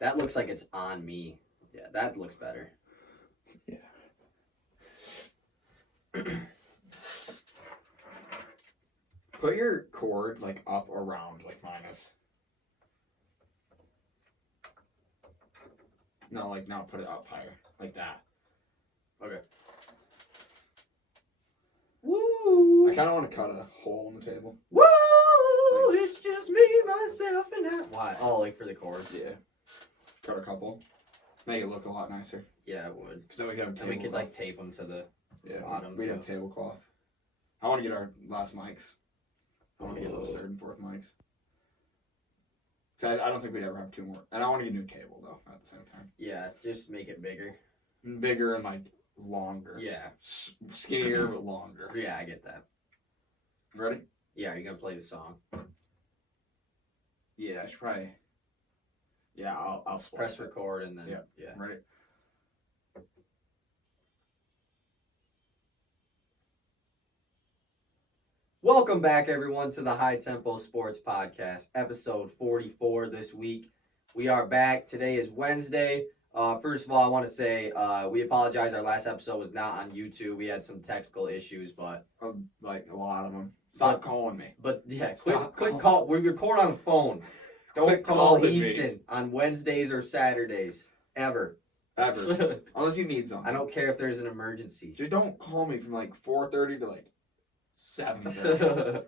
That looks like it's on me. Yeah, that looks better. Yeah. Put your cord like up around like mine is. No, like now put it up higher. Like that. Okay. Woo! I kinda wanna cut a hole in the table. Woo! It's just me, myself, and I. Why? Oh, like for the chords? Yeah. Cut a couple. Make it look a lot nicer. Yeah, it would. Because then we could have And we could like tape them to the bottom. We'd have tablecloth. I want to get our last mics. I want to get those third and fourth mics. So I don't think we'd ever have two more. And I want to get a new table, though, at the same time. Yeah, just make it bigger. Bigger and, like, longer. Yeah. Skinnier, but longer. Yeah, I get that. Ready? Yeah, are you going to play the song? Yeah, I should probably... Yeah, I'll press record and then... Yeah. Ready? Welcome back, everyone, to the High Tempo Sports Podcast, episode 44 this week. We are back. Today is Wednesday. First of all, I want to say we apologize. Our last episode was not on YouTube. We had some technical issues, but... like, a lot of them. Stop calling me. But, yeah, quit call. We record on the phone. Don't call Easton on Wednesdays or Saturdays. Ever. Unless you need something. I don't care if there's an emergency. Just don't call me from, like, 4:30 to, like, 7:30.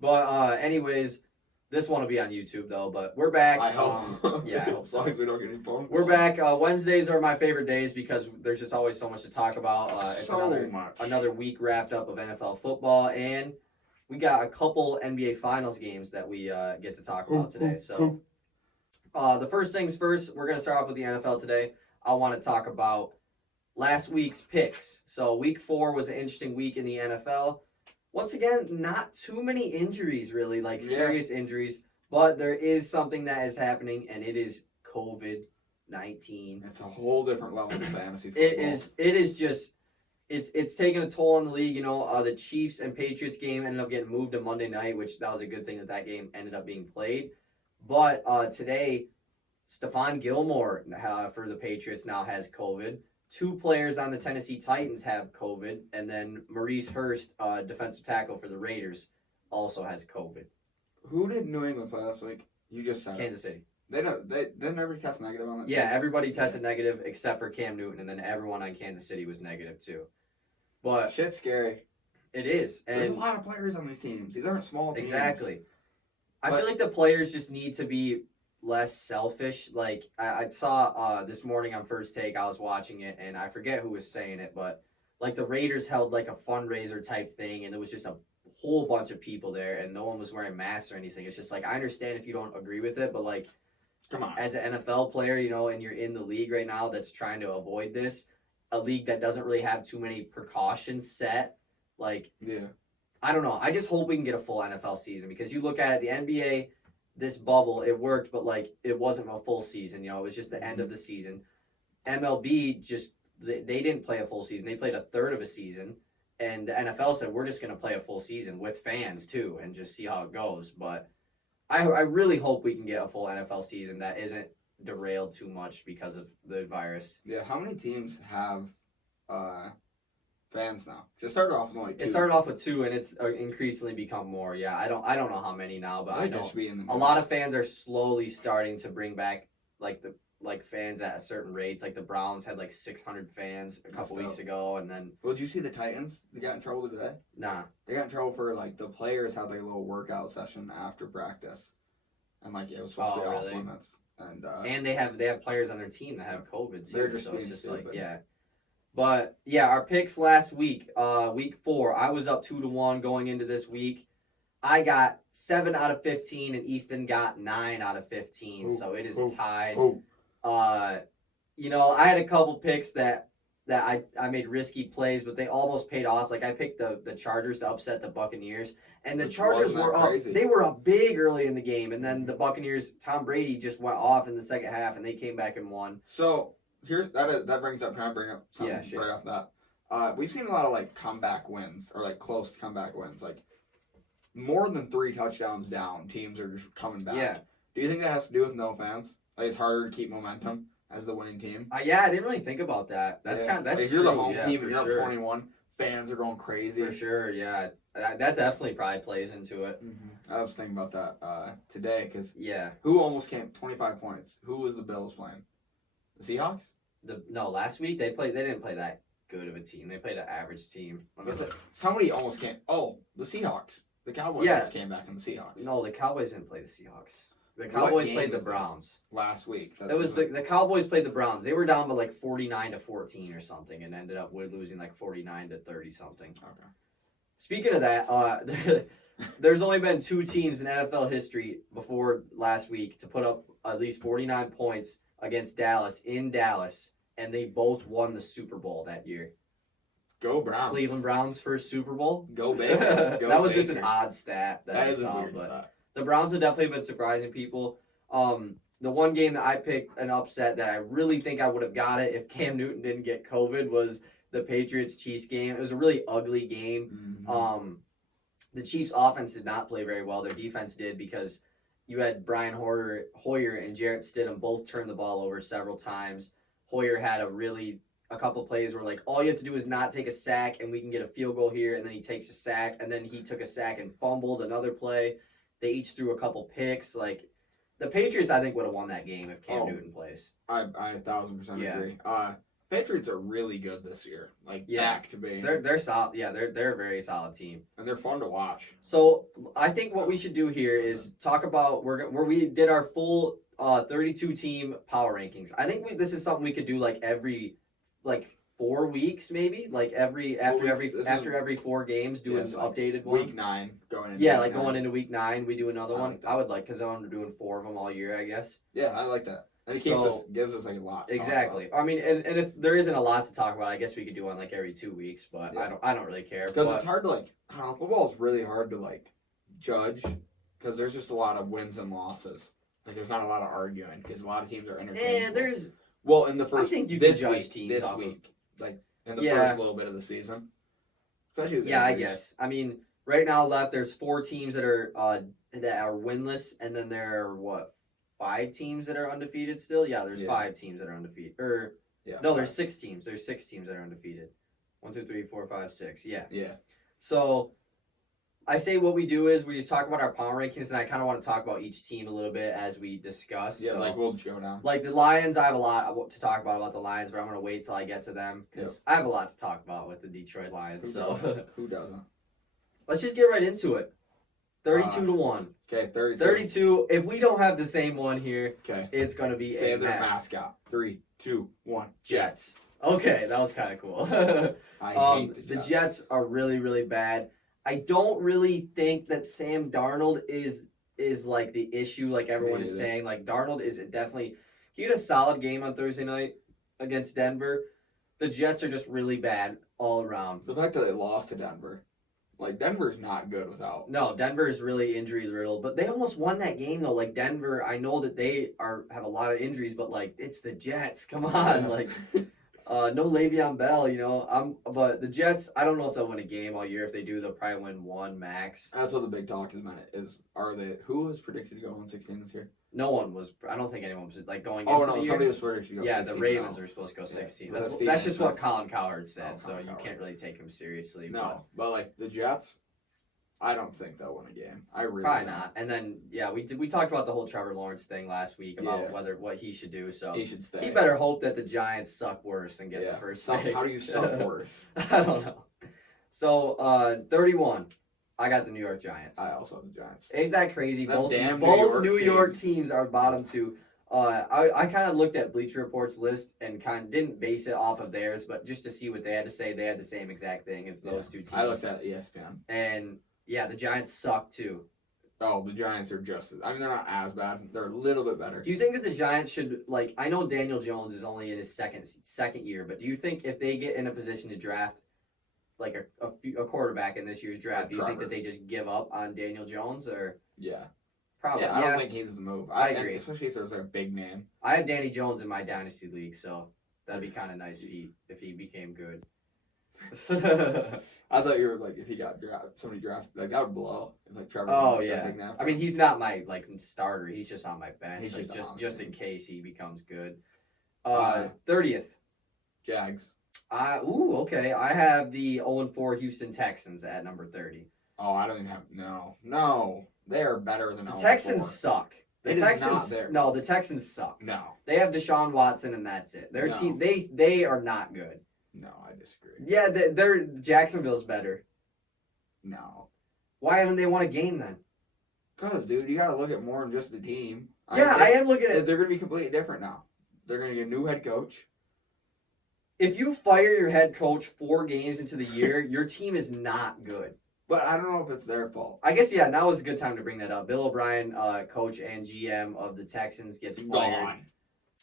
But anyways, this one will be on YouTube though. But we're back. I hope. Yeah, I hope as long as we don't get any phone calls. We're back. Wednesdays are my favorite days because there's just always so much to talk about. It's another week wrapped up of NFL football, and we got a couple NBA Finals games that we get to talk about today. So the first things first, we're gonna start off with the NFL today. I want to talk about last week's picks. So week 4 was an interesting week in the NFL. Once again, not too many injuries, really, like serious injuries, but there is something that is happening, and it is COVID-19. It's a whole different level of fantasy football. It is just, it's taking a toll on the league. You know, the Chiefs and Patriots game ended up getting moved to Monday night, which that was a good thing that game ended up being played. But today, Stephon Gilmore for the Patriots now has COVID. 2 players on the Tennessee Titans have COVID, and then Maurice Hurst, defensive tackle for the Raiders, also has COVID. Who did New England play last week? You just said Kansas City. Didn't everybody test negative on that? Yeah, everybody tested negative except for Cam Newton, and then everyone on Kansas City was negative too. But shit's scary. It is. And there's a lot of players on these teams. These aren't small teams. Exactly. I feel like the players just need to be less selfish. Like I saw this morning on First Take, I was watching it, and I forget who was saying it, but like the Raiders held like a fundraiser type thing, and there was just a whole bunch of people there, and no one was wearing masks or anything. It's just like, I understand if you don't agree with it, but like, come on, as an NFL player, you know, and you're in the league right now that's trying to avoid this, a league that doesn't really have too many precautions set, like, I don't know. I just hope we can get a full NFL season, because you look at it, the NBA, this bubble, it worked, but like it wasn't a full season, you know, it was just the end of the season. MLB just, they didn't play a full season. They played a third of a season, and the NFL said, we're just going to play a full season with fans too and just see how it goes. But I really hope we can get a full NFL season that isn't derailed too much because of the virus. Yeah, how many teams have fans now? Just started off with like 2. It started off with 2, and it's increasingly become more. Yeah, I don't know how many now, but I know a lot of fans are slowly starting to bring back like fans at a certain rates. Like the Browns had like 600 fans a couple weeks ago, and then. Well, did you see the Titans? They got in trouble today. Nah, they got in trouble for like the players had like a little workout session after practice, and like it was supposed to be off limits. And they have players on their team that have COVID too. They're just so being it's just stupid. like But yeah, our picks last week, week 4, I was up 2-1 going into this week. I got 7 out of 15, and Easton got 9 out of 15, so it is tied. You know, I had a couple picks that I made risky plays, but they almost paid off. Like I picked the Chargers to upset the Buccaneers, and the Chargers were up. They were up big early in the game, and then the Buccaneers, Tom Brady just went off in the second half, and they came back and won. So here, that brings up. Can I bring up something right off that? We've seen a lot of like comeback wins or like close comeback wins, like more than 3 touchdowns down. Teams are just coming back. Yeah. Do you think that has to do with no fans? Like it's harder to keep momentum as the winning team. Yeah, I didn't really think about that. That's kind of that's if true. You're the home yeah, team and you're sure. up 21. Fans are going crazy. For sure, yeah. That definitely probably plays into it. Mm-hmm. I was thinking about that today because yeah, who almost came 25 points? Who was the Bills playing? The Seahawks? Last week they didn't play that good of a team. They played an average team. Somebody almost came. Oh, the Seahawks. The Cowboys almost came back in the Seahawks. No, the Cowboys didn't play the Seahawks. The Cowboys played the Browns last week. It was the Cowboys played the Browns. They were down by like 49-14 or something, and ended up losing like 49-30 something. Okay. Speaking of that, there's only been 2 teams in NFL history before last week to put up at least 49 points against Dallas in Dallas, and they both won the Super Bowl that year. Go Browns. Cleveland Browns first Super Bowl. Go Baker. That was just an odd stat that I is saw, a weird but stat. the Browns have definitely been surprising people. The one game that I picked an upset that I really think I would have got it if Cam Newton didn't get COVID was the Patriots-Chiefs game. It was a really ugly game. Mm-hmm. The Chiefs' offense did not play very well. Their defense did because you had Brian Hoyer and Jarrett Stidham both turn the ball over several times. Hoyer had a couple plays where like all you have to do is not take a sack and we can get a field goal here, and then he takes a sack, and then he took a sack and fumbled another play. They each threw a couple picks. Like the Patriots, I think would have won that game if Cam Newton plays. I 1,000% agree. Patriots are really good this year. Back to being. They're solid. Yeah, they're a very solid team, and they're fun to watch. So I think what we should do here is talk about where we did our full 32 team power rankings. I think this is something we could do every 4 weeks, maybe after every 4 games, do an updated one. Week 9 going into going into week 9, we do another one. I would because I'm doing 4 of them all year, I guess. Yeah, I like that. And it gives us a lot. Exactly. I mean, and if there isn't a lot to talk about, I guess we could do one every 2 weeks. But I don't really care because it's hard to I don't know, football is really hard to judge because there's just a lot of wins and losses. There's not a lot of arguing because a lot of teams are interchangeable. In the first. I think you can judge teams this week, in the first little bit of the season. Especially with I guess. I mean, right now there's 4 teams that are winless, and then there are 5 teams that are undefeated still? Yeah, there's 5 teams that are undefeated. There's 6 teams. There's 6 teams that are undefeated. 1, 2, 3, 4, 5, 6. Yeah. Yeah. So I say what we do is we just talk about our power rankings, and I kind of want to talk about each team a little bit as we discuss. Yeah, we'll just go down. The Lions, I have a lot to talk about the Lions, but I'm going to wait till I get to them because I have a lot to talk about with the Detroit Lions. Who doesn't? Let's just get right into it. 32-1. Okay, 32. 32. If we don't have the same one here, it's going to be Say a their mess. mascot. 3, 2, 1. Jets. Okay, that was kind of cool. I hate the Jets. The Jets are really, really bad. I don't really think that Sam Darnold is the issue everyone is saying. Darnold is definitely – he had a solid game on Thursday night against Denver. The Jets are just really bad all around. The fact that they lost to Denver. Denver's not good without. No, Denver is really injury-riddled. But they almost won that game, though. Denver, I know that they have a lot of injuries, but, it's the Jets. Come on. No Le'Veon Bell, but the Jets, I don't know if they'll win a game all year. If they do, they'll probably win 1 max. That's what the big talk is. Who was predicted to go 1-16 this year? No one was. I don't think anyone was going. Oh into no, the somebody year. was predicted to go. Yeah, 16 the Ravens are supposed to go 16. Yeah. That's just what Colin Cowherd said. Colin You Cowherd. can't really take him seriously. No, but the Jets, I don't think they'll win a game. I really probably not. And then we talked about the whole Trevor Lawrence thing last week about what he should do. So he should stay. He better hope that the Giants suck worse and get the first pick. How do you suck worse? I don't know. So 31. I got the New York Giants. I also have the Giants. Ain't that crazy? Both New York teams are bottom 2. I kind of looked at Bleacher Report's list and kind of didn't base it off of theirs, but just to see what they had to say, they had the same exact thing as those 2 teams. I looked at ESPN. And the Giants suck too. Oh, the Giants are they're not as bad. They're a little bit better. Do you think that the Giants should, I know Daniel Jones is only in his second year, but do you think if they get in a position to draft a quarterback in this year's draft, do you think that they just give up on Daniel Jones or? Yeah. Probably. Yeah, I don't think he's the move. I agree. Especially if there's a big name. I have Danny Jones in my Dynasty League, so that'd be kind of nice if he became good. I thought you were like, if he got somebody drafted, like that would blow. If like Trevor. Oh yeah. I mean, he's not my starter. He's just on my bench. He's just in case he becomes good. 30th. Jags. Okay. I have the 0-4 Houston Texans at number 30. Oh, I don't even have no. They are better than the Texans suck. The Texans suck. No. They have Deshaun Watson and that's it. Their team they are not good. No, I disagree. Yeah, they're Jacksonville's better. No. Why haven't they won a game then? Because, dude, you got to look at more than just the team. I am looking at. They're going to be completely different now. They're going to get a new head coach. If you fire your head coach 4 games into the year, your team is not good. But I don't know if it's their fault. I guess, now is a good time to bring that up. Bill O'Brien, coach and GM of the Texans, gets fired. Gone.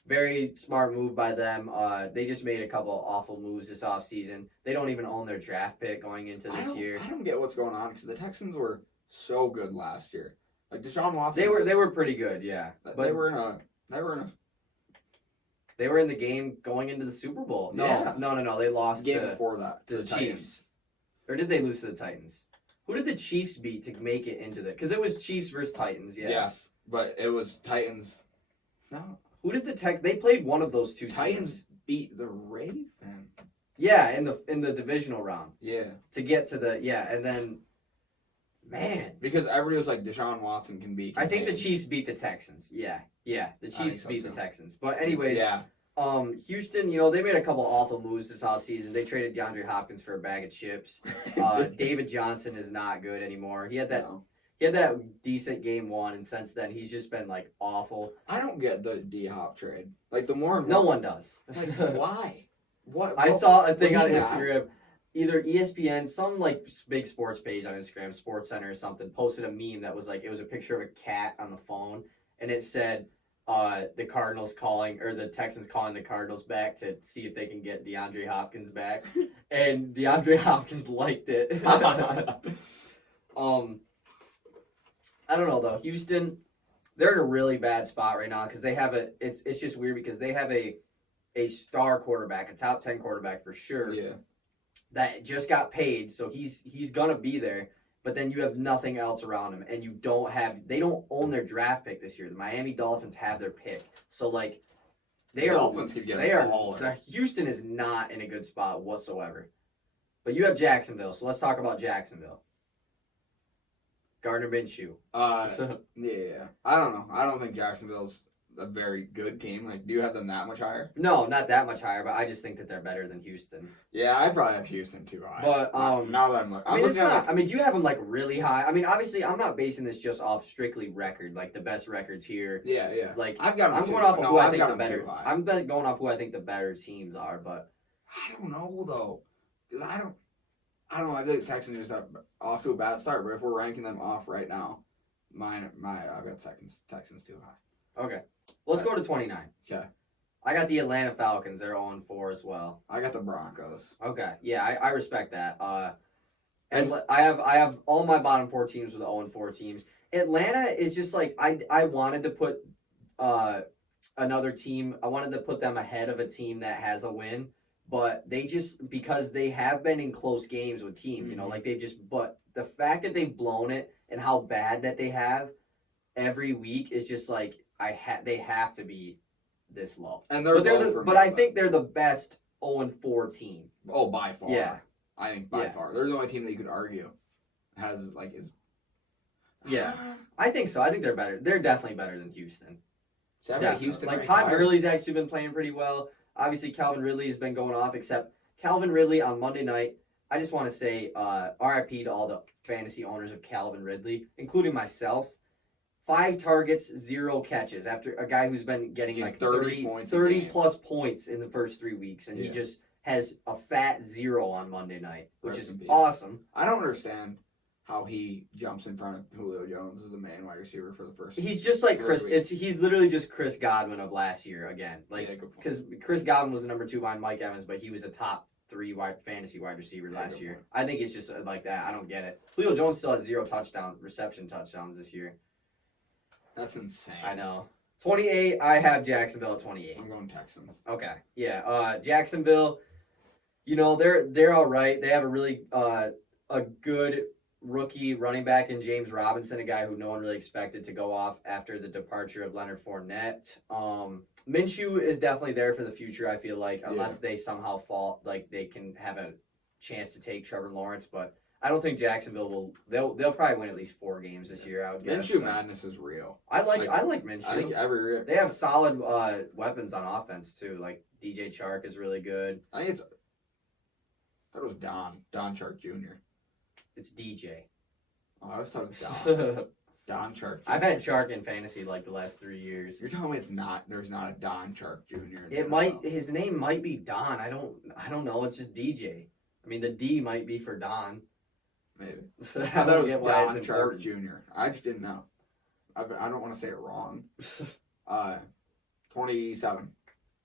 Very smart move by them. They just made a couple awful moves this offseason. They don't even own their draft pick going into this year. I don't get what's going on because the Texans were so good last year. Like Deshaun Watson. They were pretty good, yeah. But they were in a. They were in the game going into the Super Bowl. No. They lost game before that to the Chiefs. Or did they lose to the Titans? Who did the Chiefs beat to make it into the? Because it was Chiefs versus Titans. Yeah. Yes, but it was Titans. No. Who did They played one of those two. Titans teams. Beat the Ravens. Yeah, in the divisional round. Yeah. To get to and then, man. Because everybody was like Deshaun Watson can beat. I think the Chiefs beat the Texans. Yeah. The Chiefs beat the Texans. But anyways. Yeah. Houston, they made a couple awful moves this offseason. They traded DeAndre Hopkins for a bag of chips. David Johnson is not good anymore. He had that decent game 1, and since then he's just been like awful. I don't get the D-Hop trade. Like the more no one does. Like, why? What? I saw a thing on Instagram. Either ESPN, some like big sports page on Instagram, Sports Center or something, posted a meme that was like it was a picture of a cat on the phone, and it said. The Cardinals the Texans calling the Cardinals back to see if they can get DeAndre Hopkins back, and DeAndre Hopkins liked it. I don't know though. Houston, they're in a really bad spot right now because they have it's just weird because they have a star quarterback, a top 10 quarterback for sure. Yeah. That just got paid, so he's gonna be there. But then you have nothing else around him, and they don't own their draft pick this year. The Miami Dolphins have their pick. So, like, Houston is not in a good spot whatsoever. But you have Jacksonville, so let's talk about Jacksonville. Gardner Minshew. Yeah. I don't know. I don't think Jacksonville's a very good team. Like, do you have them that much higher? No, not that much higher, but I just think that they're better than Houston. Yeah, I probably have Houston too high. But now that I'm looking, I mean, do you have them like really high? I mean, obviously, I'm not basing this just off strictly record, like the best records here. Yeah. Like I'm going off of who I think the better. I'm going off who I think the better teams are, but I don't know though, because I don't know. I think Texans just got off to a bad start, but if we're ranking them off right now, I've got Texans too high. Okay. Let's go to 29. Okay. I got the Atlanta Falcons. They're 0-4 as well. I got the Broncos. Okay. Yeah, I respect that. And I have all my bottom 4 teams with 0-4 teams. Atlanta is just like I wanted to put another team. I wanted to put them ahead of a team that has a win, but they just because they have been in close games with teams, but the fact that they've blown it and how bad that they have every week is just like they have to be this low. And I think they're the best 0-4 team. Oh, by far. Yeah. I think by far. They're the only team that you could argue has Yeah. I think so. I think they're better. They're definitely better than Houston. So yeah, Houston. Like Todd Gurley's actually been playing pretty well. Obviously Calvin Ridley has been going off, except Calvin Ridley on Monday night. I just want to say RIP to all the fantasy owners of Calvin Ridley, including myself. 5 targets, 0 catches after a guy who's been getting like 30 plus points in the first 3 weeks, and he just has a fat 0 on Monday night, which is awesome. I don't understand how he jumps in front of Julio Jones as the main wide receiver for the first. He's just like Chris. He's literally just Chris Godwin of last year again. Like because Chris Godwin was the number 2 behind Mike Evans, but he was a top 3 fantasy wide receiver last year. I think it's just like that. I don't get it. Julio Jones still has 0 reception touchdowns this year. That's insane. I know. 28, I have Jacksonville at 28. I'm going Texans. Okay. Yeah. Jacksonville, They're all right. They have a really a good rookie running back in James Robinson, a guy who no one really expected to go off after the departure of Leonard Fournette. Minshew is definitely there for the future, I feel like, unless they somehow fall, like they can have a chance to take Trevor Lawrence, but I don't think Jacksonville will. They'll probably win at least 4 games this year, I would guess. Minshew madness is real. I like Minshew. I think they have solid weapons on offense too. Like DJ Chark is really good. That was Don Chark Jr. It's DJ. Oh, I was talking Don. Don Chark Jr. I've had Chark in fantasy like the last 3 years. You're telling me there's not a Don Chark Jr. His name might be Don. I don't know. It's just DJ. I mean, the D might be for Don. Maybe. I thought it was Don Chark Jr. I just didn't know. I don't want to say it wrong. 27.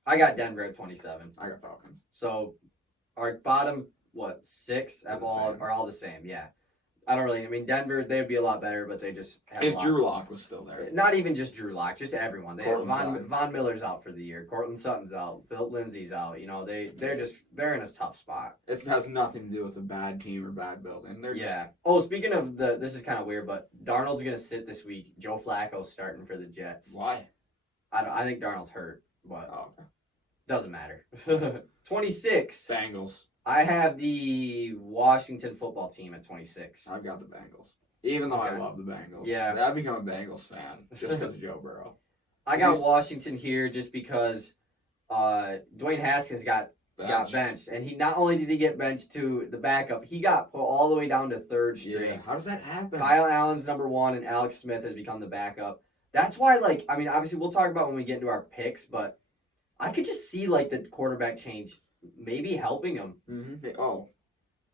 I got Denver at 27. I got Falcons. So our bottom 6 are all the same. Yeah. Denver, they would be a lot better, but they just have if Drew Lock was still there. Not even just Drew Lock, just everyone. Von Miller's out for the year. Cortland Sutton's out. Philip Lindsay's out. They're in a tough spot. It has nothing to do with a bad team or bad building. Speaking of this is kind of weird, but Darnold's gonna sit this week. Joe Flacco's starting for the Jets. Why? I think Darnold's hurt, but okay. Doesn't matter. 26. Bengals. I have the Washington football team at 26. I've got the Bengals. Even though I love the Bengals. Yeah. I've become a Bengals fan just because of Joe Burrow. I got Washington here just because Dwayne Haskins got benched. And he not only did he get benched to the backup, he got put all the way down to 3rd string. Yeah. How does that happen? Kyle Allen's number 1 and Alex Smith has become the backup. That's why, obviously we'll talk about when we get into our picks, but I could just see, the quarterback change maybe helping him. Mm-hmm.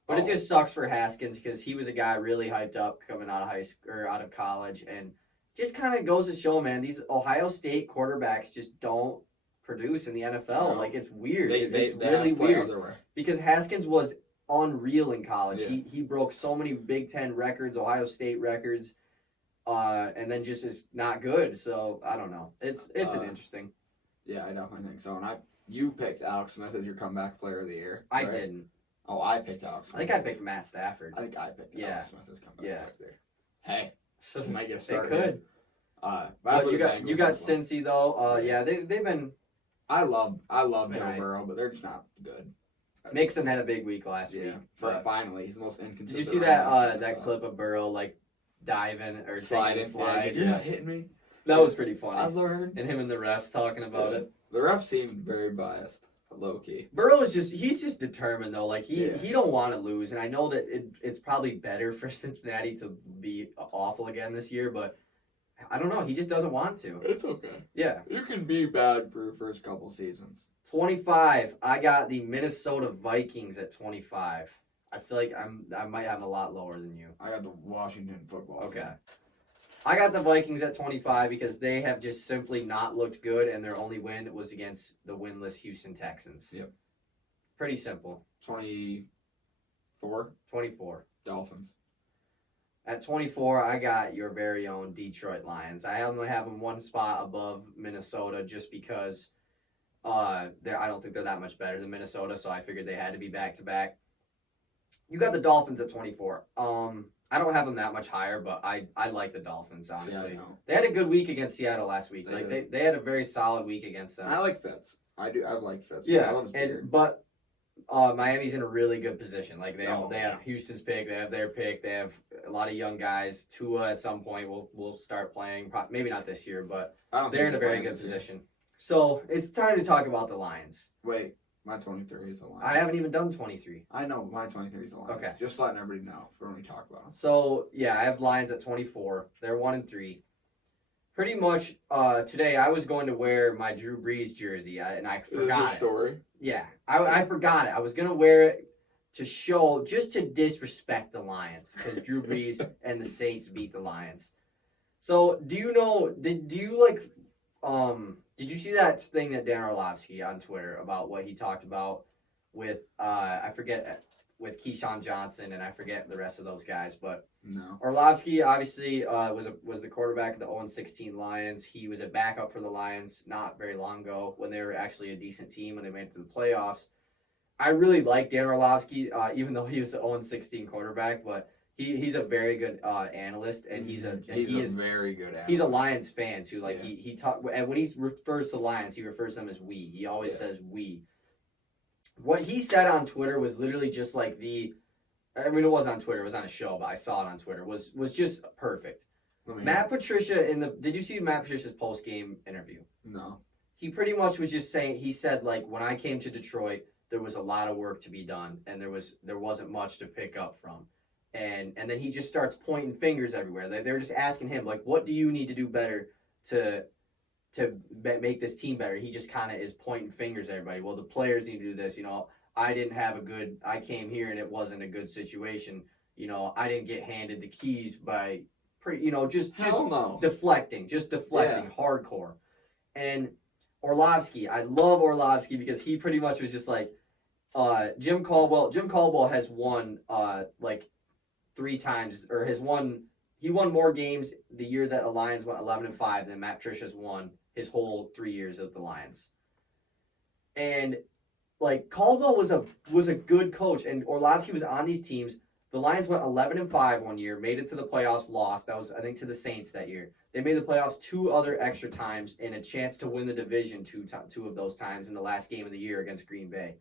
But it just sucks for Haskins because he was a guy really hyped up coming out of high school or out of college, and just kind of goes to show, man, these Ohio State quarterbacks just don't produce in the NFL. No. It's weird. It's really weird other way. because Haskins was unreal in college. Yeah. He broke so many Big Ten records, Ohio State records, and then just is not good. So I don't know. It's an interesting. Yeah, I definitely think so. And you picked Alex Smith as your comeback player of the year. I didn't. Oh, I picked Alex Smith. I think I picked Matt Stafford. I think I picked Alex Smith as comeback player of the year. Hey, you might get started. They could. But you got Cincy though. They've been. I love Joe Burrow, but they're just not good. Mixon had a big week last week. Finally, he's the most inconsistent. Did you see that clip of Burrow diving or sliding? You're not hitting me. That was pretty funny. I learned. And him and the refs talking about it. The refs seemed very biased, low key. Burrow is he's just determined though. He don't want to lose, and I know that it's probably better for Cincinnati to be awful again this year, but I don't know. He just doesn't want to. It's okay. Yeah. You can be bad for your first couple seasons. 25. I got the Minnesota Vikings at 25. I feel like I might have a lot lower than you. I got the Washington football team. I got the Vikings at 25 because they have just simply not looked good, and their only win was against the winless Houston Texans. Yep. Pretty simple. 24. Dolphins. At 24, I got your very own Detroit Lions. I only have them 1 spot above Minnesota just because I don't think they're that much better than Minnesota, so I figured they had to be back-to-back. You got the Dolphins at 24. I don't have them that much higher, but I like the Dolphins, honestly. Yeah, they had a good week against Seattle last week. They had a very solid week against them. I like Fitz. I like Fitz. Yeah, but Miami's in a really good position. They have Houston's pick, they have their pick, they have a lot of young guys. Tua at some point will start playing. Maybe not this year, but they're in a very good position. So it's time to talk about the Lions. Wait. My 23 is the Lions. I haven't even done 23. I know. My 23 is the Lions. Okay. Just letting everybody know for when we talk about them. So, I have Lions at 24. They're 1-3. Pretty much today I was going to wear my Drew Brees jersey, and I forgot it. Is your story? Yeah. I forgot it. I was going to wear it just to disrespect the Lions because Drew Brees and the Saints beat the Lions. So, did you see that thing that Dan Orlovsky on Twitter about what he talked about with with Keyshawn Johnson and I forget the rest of those guys, but no. Orlovsky obviously was the quarterback of the 0-16 Lions. He was a backup for the Lions not very long ago when they were actually a decent team when they made it to the playoffs. I really like Dan Orlovsky, even though he was the 0-16 quarterback, but he's a very good analyst, and he's a very good analyst. He's a Lions fan too. Like he talk, and when he refers to Lions, he refers to them as we. He always says we. What he said on Twitter was literally just like it was on Twitter. It was on a show, but I saw it on Twitter. Was just perfect. Matt Patricia did you see Matt Patricia's post-game interview? No. He pretty much was just saying, he said, like, when I came to Detroit, there was a lot of work to be done, and there wasn't much to pick up from. And then he just starts pointing fingers everywhere. They're just asking him, like, what do you need to do better to make this team better? He just kind of is pointing fingers at everybody. Well, the players need to do this. I came here and it wasn't a good situation. I didn't get handed the keys by just deflecting hardcore. And Orlovsky, I love Orlovsky because he pretty much was just like Jim Caldwell. Jim Caldwell has won like 3 times, or he won more games the year that the Lions went 11-5 than Matt Patricia's won his whole 3 years of the Lions. And like Caldwell was a good coach, and Orlovsky was on these teams. The Lions went 11-5 one year, made it to the playoffs, lost. That was, I think, to the Saints that year. They made the playoffs 2 other extra times and a chance to win the division 2 of those times in the last game of the year against Green Bay.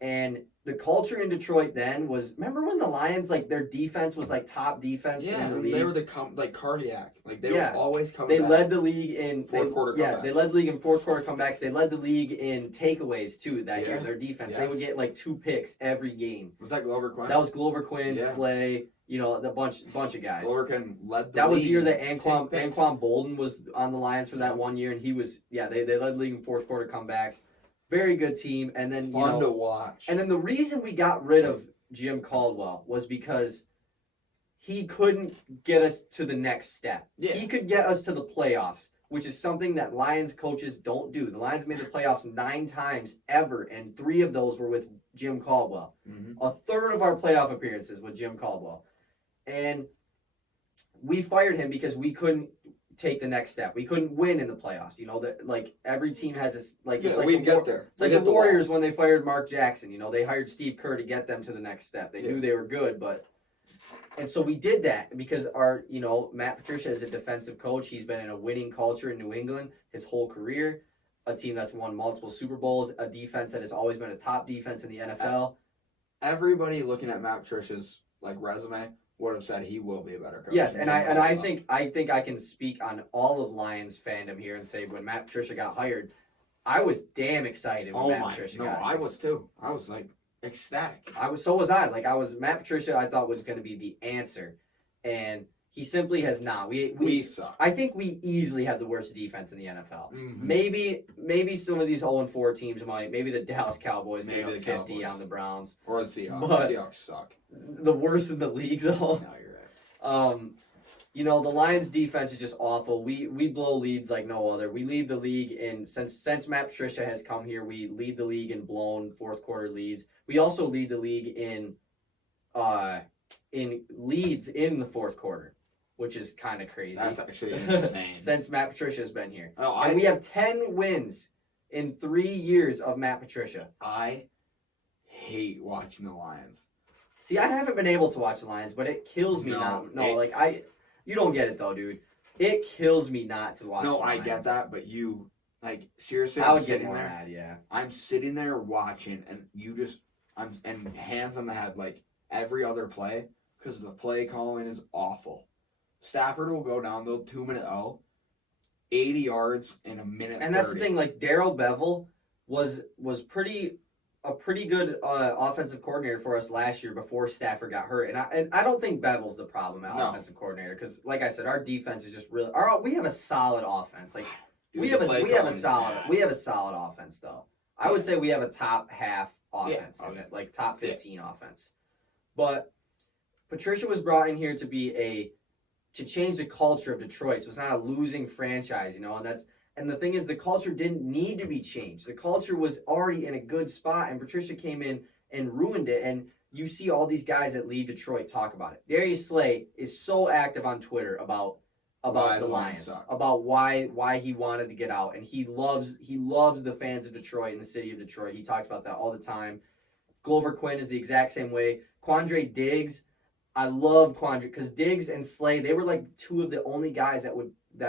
And the culture in Detroit then was, remember when the Lions, like, their defense was like top defense in the league? They were cardiac. Like, they were always coming back. They led the league in fourth quarter comebacks. Yeah, they led the league in fourth quarter comebacks. They led the league in takeaways too that year. Their defense, they would get like 2 picks every game. Was that Glover Quinn? That was Glover Quinn, Slay, the bunch of guys. Glover Quinn led the league. That was the year that Anquan Bolden was on the Lions for that one year, and he was they led the league in fourth quarter comebacks. Very good team, and then fun to watch. And then the reason we got rid of Jim Caldwell was because he couldn't get us to the next step. Yeah. He could get us to the playoffs, which is something that Lions coaches don't do. The Lions made the playoffs 9 times ever, and 3 of those were with Jim Caldwell. Mm-hmm. A third of our playoff appearances with Jim Caldwell. And we fired him because we couldn't take the next step. We couldn't win in the playoffs. That like every team has this it's like we'd get there. It's like the Warriors when they fired Mark Jackson. They hired Steve Kerr to get them to the next step. They knew they were good, and so we did that because Matt Patricia is a defensive coach. He's been in a winning culture in New England his whole career. A team that's won multiple Super Bowls, a defense that has always been a top defense in the NFL. Everybody looking at Matt Patricia's resume would have said he will be a better coach. Yes, and I think I can speak on all of Lions fandom here and say when Matt Patricia got hired, I was damn excited when Matt Patricia got hired. I was too. I was ecstatic. So was I. Matt Patricia I thought was going to be the answer, and he simply has not. We suck. I think we easily have the worst defense in the NFL. Mm-hmm. Maybe some of these 0-4 teams might. Maybe the Dallas Cowboys get up 50 Cowboys. On the Browns. Or the Seahawks. The Seahawks suck. The worst in the league, though. No, you're The right. Lions' defense is just awful. We blow leads like no other. We lead the league since Matt Patricia has come here. We lead the league in blown fourth quarter leads. We also lead the league in leads in the fourth quarter, which is kind of crazy. That's actually insane. Since Matt Patricia has been here, and we have 10 wins in 3 years of Matt Patricia. I hate watching the Lions. See, I haven't been able to watch the Lions, but it kills me not. No, you don't get it though, dude. It kills me not to watch. No, the Lions. I get that, but you seriously. I would get more mad. Yeah. I'm sitting there watching, and and hands on the head every other play because the play calling is awful. Stafford will go down the 2-minute 80 yards in a minute. And that's 30. The thing. Darrell Bevel was a pretty good offensive coordinator for us last year before Stafford got hurt, and I don't think Bevel's the problem at offensive coordinator because, like I said, our defense is just really. We have a solid offense. We have a solid offense though. I would say we have a top half offense, top 15 offense. But Patricia was brought in here to change the culture of Detroit. So it's not a losing franchise, and the thing is, the culture didn't need to be changed. The culture was already in a good spot, and Patricia came in and ruined it. And you see all these guys that leave Detroit talk about it. Darius Slay is so active on Twitter about the Lions, about why he wanted to get out, and he loves the fans of Detroit and the city of Detroit. He talks about that all the time. Glover Quinn is the exact same way. Quandre Diggs, I love Quandre because Diggs and Slay, they were like two of the only guys that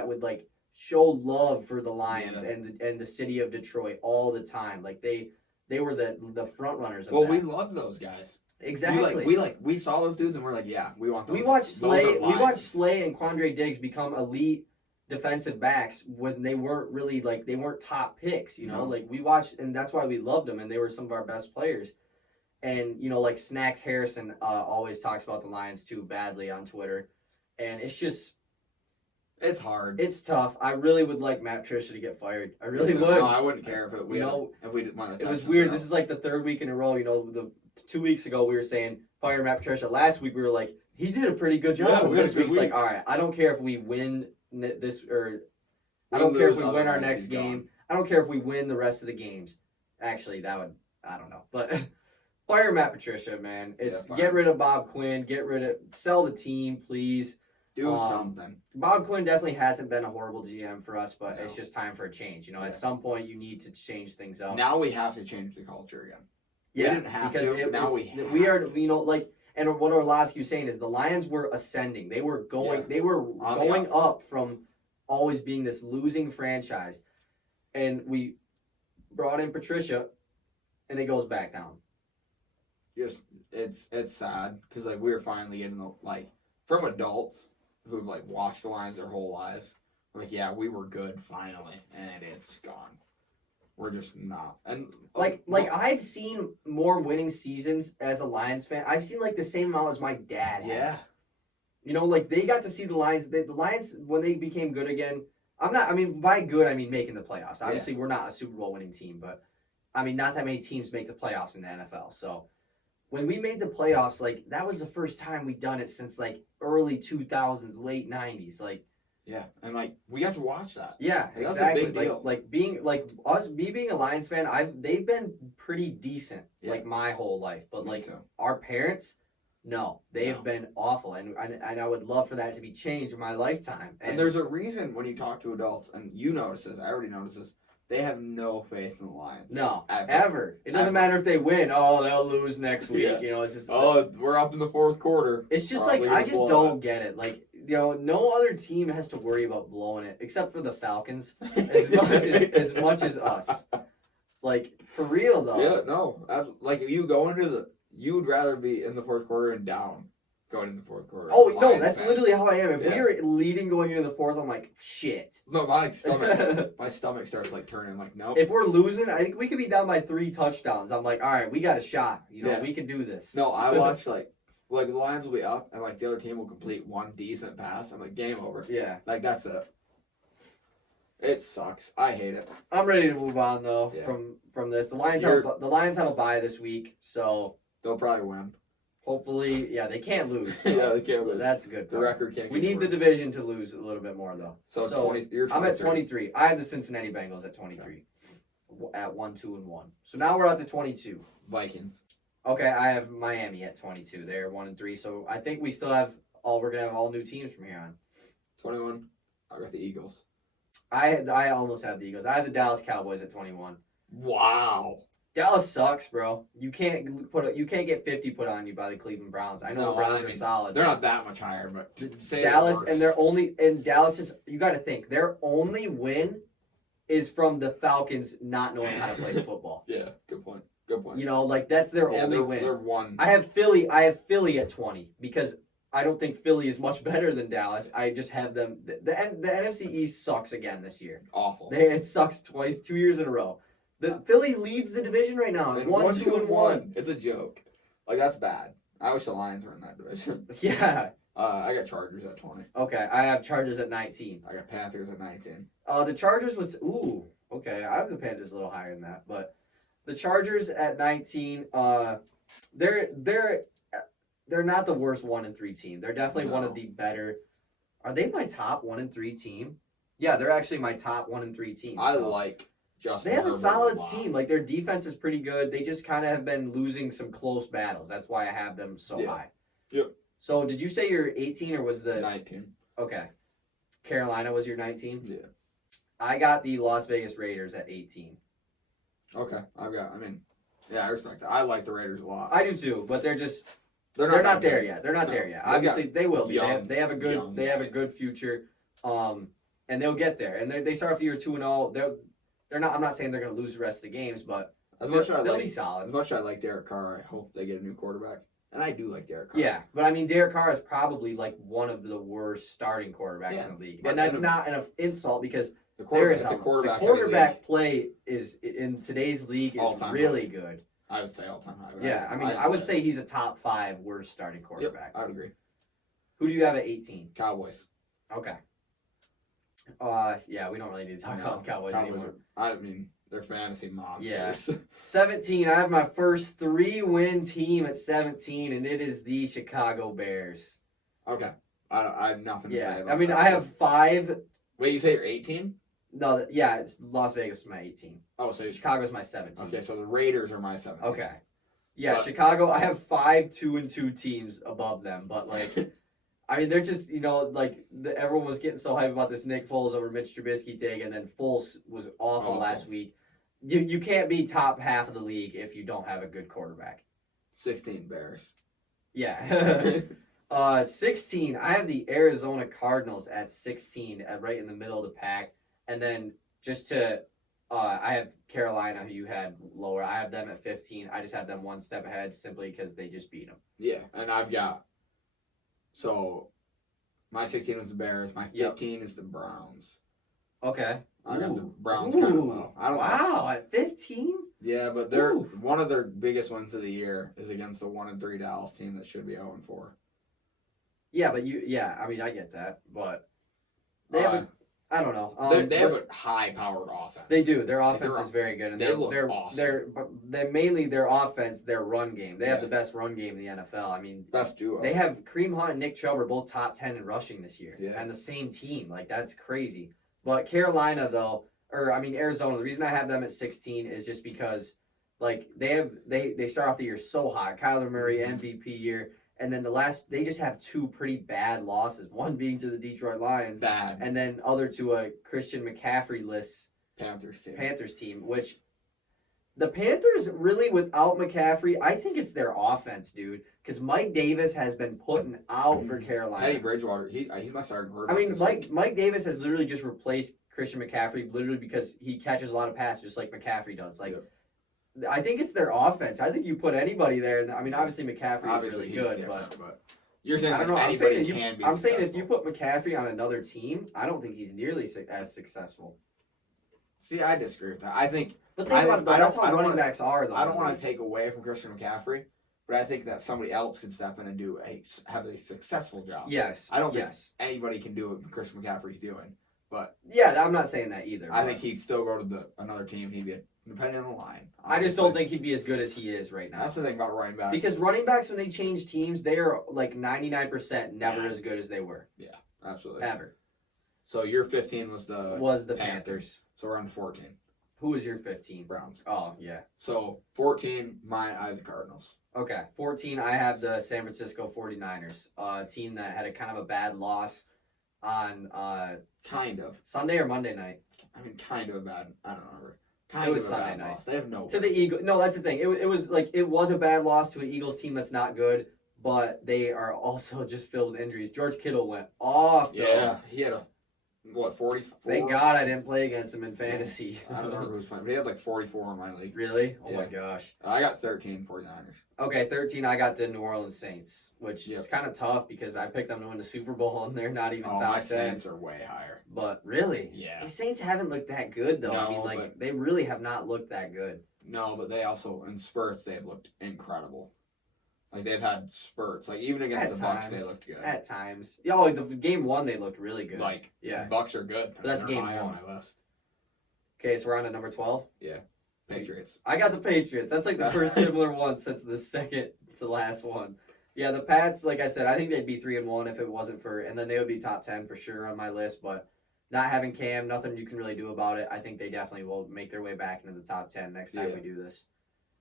would like show love for the Lions and the city of Detroit all the time. Like they were the front runners of that. We loved those guys. Exactly. We saw those dudes and we're like, yeah, we want those. We watched Slay and Quandre Diggs become elite defensive backs when they weren't really they weren't top picks, you know? Like we watched, and that's why we loved them, and they were some of our best players. And like Snacks Harrison always talks about the Lions too badly on Twitter, and it's hard. It's tough. I really would like Matt Patricia to get fired. I really would. No, I wouldn't care if we didn't want to. It was weird. This is like the third week in a row. The 2 weeks ago we were saying fire Matt Patricia. Last week we were like he did a pretty good job. This week's like, all right, I don't care if we win this or I don't care if we win our next game. I don't care if we win the rest of the games. Actually, I don't know, but. Fire Matt Patricia, man. Get rid of Bob Quinn. Sell the team, please. Do something. Bob Quinn definitely hasn't been a horrible GM for us, but it's just time for a change. At some point you need to change things up. Now we have to change the culture again. Yeah, we didn't have to. Now we are. And what Orlovsky was saying is the Lions were ascending. They were going. They were going up from always being this losing franchise, and we brought in Patricia, and it goes back down. It's sad because we were finally getting from adults who've watched the Lions their whole lives. We were good finally, and it's gone. We're just not. And I've seen more winning seasons as a Lions fan. I've seen the same amount as my dad has. Yeah. They got to see the Lions. The Lions when they became good again. By good I mean making the playoffs. Obviously, we're not a Super Bowl winning team, but not that many teams make the playoffs in the NFL. So. When we made the playoffs, that was the first time we'd done it since early 2000s, late 90s. Yeah, and we got to watch that. Yeah, exactly. That's a big deal. Me being a Lions fan, they've been pretty decent my whole life. But our parents, no, they've been awful, and I would love for that to be changed in my lifetime. And there's a reason when you talk to adults, and you notice this, I already noticed this. They have no faith in the Lions. No, ever. It doesn't matter if they win. Oh, they'll lose next week. Yeah. It's just. Oh, we're up in the fourth quarter. It's just I just don't get it. No other team has to worry about blowing it except for the Falcons, as much as us. For real though. Yeah, no. You go into you would rather be in the fourth quarter and down. Going into the fourth quarter. Oh, no, that's literally how I am. If we are leading going into the fourth, I'm like, shit. No, my stomach starts turning nope. If we're losing, I think we could be down by 3 touchdowns. I'm like, all right, we got a shot. We can do this. No, I watch the Lions will be up and the other team will complete one decent pass. I'm like, game over. Yeah. That's it. It sucks. I hate it. I'm ready to move on though from this. The Lions have a bye this week, so they'll probably win. Hopefully, they can't lose. So yeah, they can't lose. That's a good. The record can't. We need the division to lose a little bit more, though. So 20, you're 23. I'm at 23. I have the Cincinnati Bengals at 23, at 1-2-1. So now we're at the 22. Vikings. Okay, I have Miami at 22. They're 1-3. So I think we still have we're gonna have all new teams from here on. 21. I got the Eagles. I almost have the Eagles. I have the Dallas Cowboys at 21. Wow. Dallas sucks, bro. You can't get 50 put on you by the Cleveland Browns. I know the Browns are solid. They're not that much higher, but Dallas Dallas is, you got to think, their only win is from the Falcons not knowing how to play football. Yeah, good point. Good point. That's their only win. They're one. I have Philly at 20 because I don't think Philly is much better than Dallas. I just have them. The NFC East sucks again this year. Awful. It sucks 2 years in a row. The Philly leads the division right now. 1-2-1. It's a joke. That's bad. I wish the Lions were in that division. Yeah. I got Chargers at 20. Okay, I have Chargers at 19. I got Panthers at 19. The Chargers was okay. I have the Panthers a little higher than that, but the Chargers at 19. They're not the worst 1-3 team. They're definitely one of the better. Are they my top 1-3 team? Yeah, they're actually my top 1-3 team. I like. They have a solid team. Their defense is pretty good. They just kind of have been losing some close battles. That's why I have them so high. Yep. So did you say you're 18 or was the 19? Okay. Carolina was your 19? Yeah. I got the Las Vegas Raiders at 18. Okay. Yeah, I respect that. I like the Raiders a lot. I do too, but they're not there yet. They're not there yet. Obviously, they will be. They have a good future, and they'll get there. And they start off the year 2-0. They're not. I'm not saying they're going to lose the rest of the games, but they'll be solid. As much as I like Derek Carr, I hope they get a new quarterback. And I do like Derek Carr. Yeah, but I mean, Derek Carr is probably like one of the worst starting quarterbacks in the league, and that's not an insult because the quarterback play is in today's league is really good. I would say all-time high. Yeah, I mean, I would say he's a top 5 worst starting quarterback. Yep, I would agree. Who do you have at 18? Cowboys. Okay. Yeah, we don't really need to talk about the Cowboys anymore. I mean, they're fantasy monsters. Yeah. 17, I have my first 3-win team at 17, and it is the Chicago Bears. Okay. I have nothing to say about that. I mean, I have 5. Wait, you say you're 18? No, it's Las Vegas is my 18. Oh, so Chicago's my 17. Okay, so the Raiders are my 17. Okay. Yeah, but Chicago, I have 5 2-2 teams above them, but like, I mean, they're just, everyone was getting so hyped about this Nick Foles over Mitch Trubisky thing, and then Foles was awful last week. You can't be top half of the league if you don't have a good quarterback. 16 Bears. Yeah. 16, I have the Arizona Cardinals at 16, right in the middle of the pack. And then I have Carolina, who you had lower. I have them at 15. I just have them one step ahead simply because they just beat them. Yeah, and I've got... So, my 16 was the Bears. My 15 is the Browns. Okay. I got the Browns kind of low. Wow, at 15? Yeah, but one of their biggest wins of the year is against the 1-3 Dallas team that should be 0-4. Yeah, but I mean, I get that, but they have I don't know. They have a high-powered offense. They do. Their offense is very good, and they look awesome. They're mainly their offense, their run game. They have the best run game in the NFL. I mean, best duo. They have Kareem Hunt and Nick Chubb are both top 10 in rushing this year, and the same team. Like, that's crazy. But Carolina, though, Arizona. The reason I have them at 16 is just because, like, they start off the year so hot. Kyler Murray MVP year. And then they just have 2 pretty bad losses. One being to the Detroit Lions. Bad. And then other to a Christian McCaffrey-less Panthers team. Which the Panthers really, without McCaffrey, I think it's their offense, dude. Because Mike Davis has been putting out for Carolina. Teddy Bridgewater, he's my starting quarterback. I mean, Mike Davis has literally just replaced Christian McCaffrey literally because he catches a lot of passes just like McCaffrey does. Like. Yep. I think it's their offense. I think you put anybody there. And I mean, obviously McCaffrey is really good, but you're saying I'm saying if you put McCaffrey on another team, I don't think he's nearly as successful. See, I disagree with that. I think, but that's how running backs are, though. I don't want to take away from Christian McCaffrey, but I think that somebody else could step in and have a successful job. Yes, I don't think anybody can do what Christian McCaffrey's doing. But yeah, I'm not saying that either. I think he'd still go to another team. He'd be depending on the line. Honestly. I just don't think he'd be as good as he is right now. That's the thing about running backs. Because running backs, when they change teams, they are like 99% never as good as they were. Yeah, absolutely. Ever. So your 15 was the Panthers. So we're on 14. Who was your 15? Browns. Oh, yeah. So 14, I have the Cardinals. Okay. 14, I have the San Francisco 49ers. A team that had a kind of a bad loss on kind of Sunday or Monday night. I mean, kind of a bad. I don't remember. It was Sunday night. Loss. They have no to the Eagles. No, that's the thing. It was a bad loss to an Eagles team that's not good, but they are also just filled with injuries. George Kittle went off. Yeah, he had 44? Thank God I didn't play against him in fantasy. I don't remember who was playing, but he had like 44 in my league. Really? Oh my gosh. I got 13 49ers. Okay, 13 I got the New Orleans Saints, which is kind of tough because I picked them to win the Super Bowl and they're not even top 10. My Saints are way higher. But really? Yeah. The Saints haven't looked that good though. No, I mean, they really have not looked that good. No, but they also, in spurts, they've looked incredible. Like, they've had spurts. Like, even against the Bucs, they looked good. At times. Yeah, like, the game 1, they looked really good. Like, the Bucs are good. But that's game 1. On my list. Okay, so we're on to number 12? Yeah. Patriots. I got the Patriots. That's like the first similar one since the second to last one. Yeah, the Pats, like I said, I think they'd be 3-1 if it wasn't for, and then they would be top 10 for sure on my list, but not having Cam, nothing you can really do about it. I think they definitely will make their way back into the top 10 next time we do this.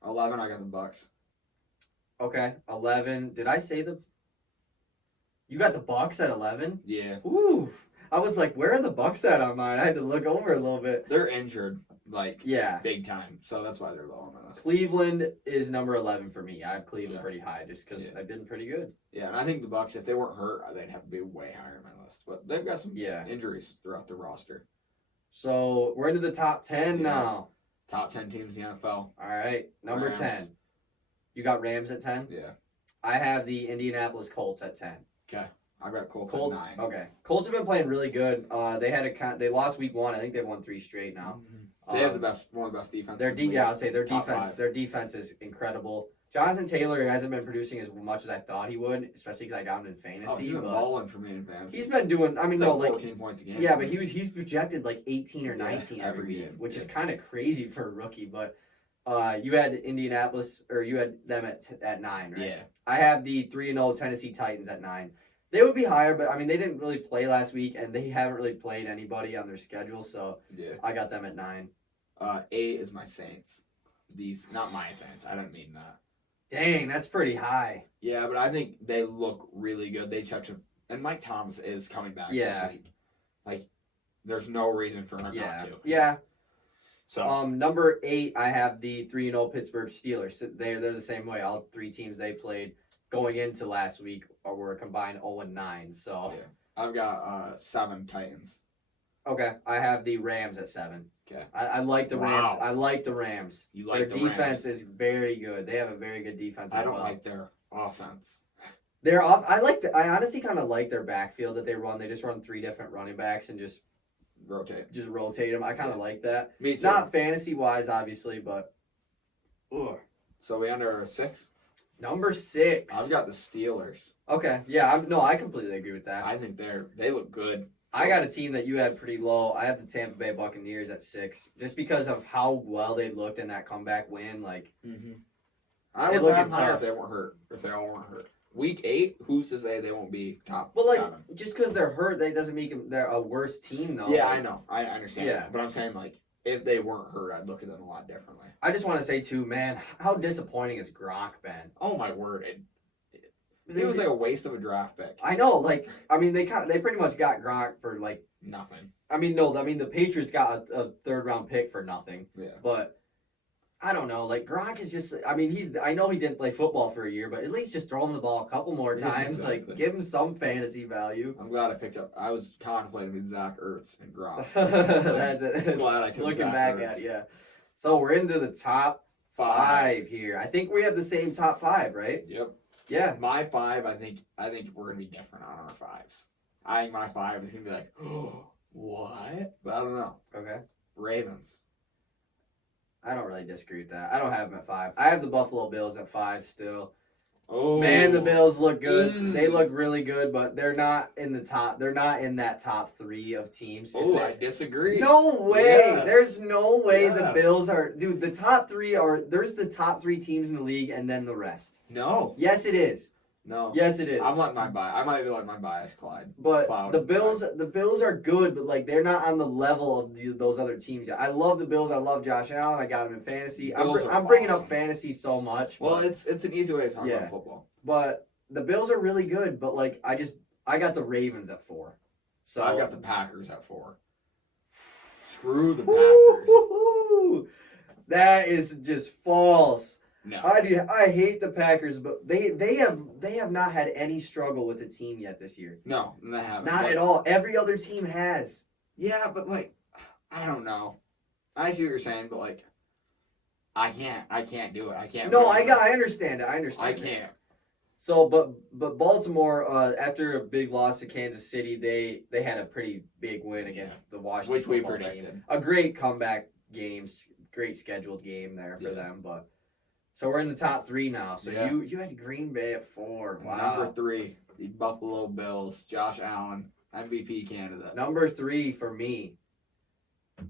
11, I got the Bucs. Okay, 11. Did I say you got the Bucs at 11? Yeah. Ooh. I was like, where are the Bucs at on mine? I had to look over a little bit. They're injured. big time. So that's why they're low on my list. Cleveland is number 11 for me. I have Cleveland pretty high just because they've been pretty good. Yeah, and I think the Bucs, if they weren't hurt, they'd have to be way higher on my list. But they've got some injuries throughout the roster. So we're into the top 10 now. Top 10 teams in the NFL. All right, number Rams. 10. You got Rams at 10? Yeah. I have the Indianapolis Colts at 10. Okay. I've got Colts at 9. Okay. Colts have been playing really good. They lost week 1. I think they've won 3 straight now. Mm-hmm. They have one of the best defenses. I'll say their defense. Their defense is incredible. Jonathan Taylor hasn't been producing as much as I thought he would, especially because I got him in fantasy. Oh, he's been balling for me in fantasy. He's been doing. I mean, 14 points a game. Yeah, but he's projected like 18 or 19 every week, which is kind of crazy for a rookie. But you had Indianapolis, or you had them at 9, right? Yeah. I have the 3-0 Tennessee Titans at 9. They would be higher, but I mean, they didn't really play last week, and they haven't really played anybody on their schedule, so I got them at 9. 8 is my Saints. Not my Saints. I don't mean that. Dang, that's pretty high. Yeah, but I think they look really good. They checked him, and Mike Thomas is coming back this week. Like, there's no reason for him not to. Yeah. So number 8, I have the 3-0 Pittsburgh Steelers. They're the same way. All 3 teams they played going into last week were combined 0-9. So I've got 7 Titans. Okay, I have the Rams at 7. Okay, I like the Rams. I like the Rams. You like their defense is very good. They have a very good defense. I don't like their offense. I honestly kind of like their backfield that they run. They just run 3 different running backs and just rotate them. I kind of like that. Me too. Not fantasy wise, obviously, but. Ugh. So we under 6. Number 6. I've got the Steelers. Okay, yeah, I completely agree with that. I think they look good. I got a team that you had pretty low. I have the Tampa Bay Buccaneers at 6, just because of how well they looked in that comeback win. Like, I would have higher if they weren't hurt. If they all weren't hurt. Week 8, who's to say they won't be top? Well, 7? Just because they're hurt, that doesn't make them they're a worse team, though. Yeah, I know. I understand. Yeah, but I'm saying if they weren't hurt, I'd look at them a lot differently. I just want to say too, man, how disappointing has Gronk been? Oh my word! It was like a waste of a draft pick. I know, they pretty much got Gronk for nothing. The Patriots got a 3rd round pick for nothing. Yeah. But I don't know, Gronk is just. I know he didn't play football for a year, but at least just throw him the ball a couple more times. Yeah, exactly. Give him some fantasy value. I'm glad I picked up. I was contemplating with Zach Ertz and Gronk. That's it. Glad I took Looking Zach back Ertz. at it, So we're into the top 5 here. I think we have the same top 5, right? Yep. Yeah. My 5, I think we're gonna be different on our 5s. I think my 5 is gonna be like, oh, what? But I don't know. Okay. Ravens. I don't really disagree with that. I don't have them at 5. I have the Buffalo Bills at 5 still. Oh man, the Bills look good. They look really good, but they're not in the top. They're not in that top 3 of teams. Oh, I disagree. No way. Yes. There's no way the Bills are. Dude, the top 3 are. There's the top 3 teams in the league, and then the rest. No. Yes, it is. No. Yes, it is. I'm letting my bias. I might be letting my bias, Clyde. But the Bills are good, but they're not on the level of those other teams yet. I love the Bills. I love Josh Allen. I got him in fantasy. I'm bringing up fantasy so much. Well, it's an easy way to talk about football. But the Bills are really good. But I got the Ravens at 4. So I got the Packers at 4. Screw the Packers. That is just false. No. I hate the Packers, but they have not had any struggle with the team yet this year. No, they haven't. Not at all. Every other team has. Yeah, but I don't know. I see what you're saying, but I can't do it. I can't. No, I understand it. I can't. So, but Baltimore, after a big loss to Kansas City, they had a pretty big win against the Washington football team. A great comeback game, great scheduled game there for them, but. So we're in the top 3 now. So you had Green Bay at 4. Wow. Number 3, the Buffalo Bills. Josh Allen, MVP candidate. Number 3 for me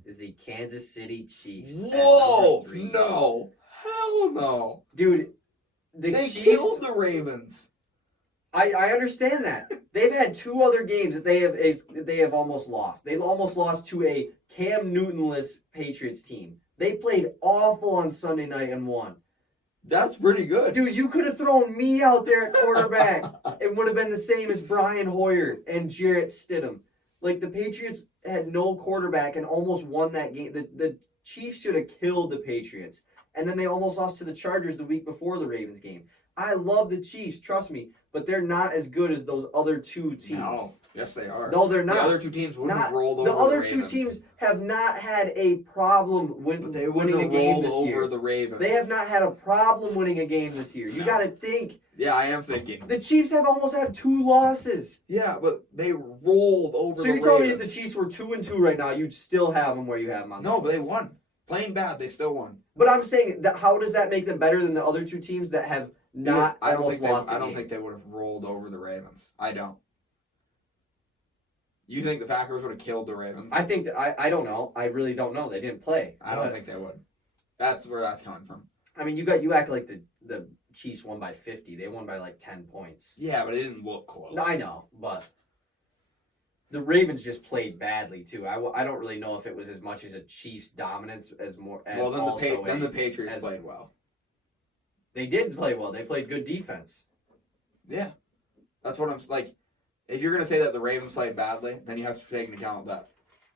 is the Kansas City Chiefs. Whoa! No. Hell no. Dude, they Chiefs killed the Ravens. I understand that. They've had 2 other games that they have almost lost. They've almost lost to a Cam Newton-less Patriots team. They played awful on Sunday night and won. That's pretty good. Dude, you could have thrown me out there at quarterback. It would have been the same as Brian Hoyer and Jarrett Stidham. The Patriots had no quarterback and almost won that game. The Chiefs should have killed the Patriots. And then they almost lost to the Chargers the week before the Ravens game. I love the Chiefs, trust me, but they're not as good as those other two teams. No. Yes, they are. No, they're not. The other two teams wouldn't have rolled over the other two teams have not had a problem winning a game this year. Over the Ravens. They have not had a problem winning a game this year. You got to think. Yeah, I am thinking. The Chiefs have almost had 2 losses. Yeah, but they rolled over the Ravens. So you're telling me if the Chiefs were 2-2 right now, you'd still have them where you have them on this list? No, but they won. Playing bad, they still won. But I'm saying, that how does that make them better than the other two teams that have not almost lost a game? I don't think they would have rolled over the Ravens. I don't. You think the Packers would have killed the Ravens? I think that, I don't know. I really don't know. They didn't play. I don't think they would. That's where that's coming from. I mean, you act like the Chiefs won by 50. They won by like 10 points. Yeah, but it didn't look close. No, I know, but the Ravens just played badly too. I don't really know if it was as much as a Chiefs dominance as more. As well, then the Patriots played well. They did play well. They played good defense. Yeah, that's what I'm like. If you're going to say that the Ravens played badly, then you have to take into account that,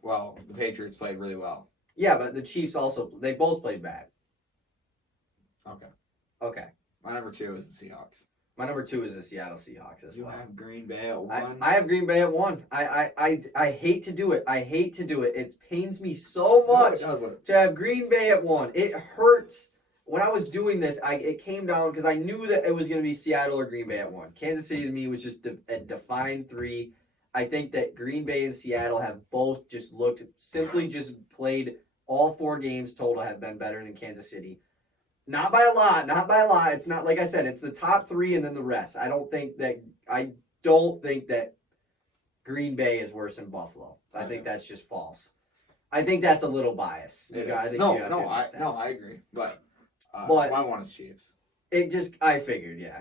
well, the Patriots played really well. Yeah, but the Chiefs they both played bad. Okay. My number 2 is the Seahawks. My number 2 is the Seattle Seahawks as well. You have Green Bay at 1. I have Green Bay at 1. I hate to do it. It pains me so much to have Green Bay at 1. It hurts. When I was doing this, it came down because I knew that it was going to be Seattle or Green Bay at 1. Kansas City to me was just a defined 3. I think that Green Bay and Seattle have both just played all 4 games total have been better than Kansas City. Not by a lot. It's not, like I said, it's the top 3 and then the rest. I don't think that Green Bay is worse than Buffalo. I think that's just false. I think that's a little bias. I agree. But my 1 is Chiefs. I figured, yeah.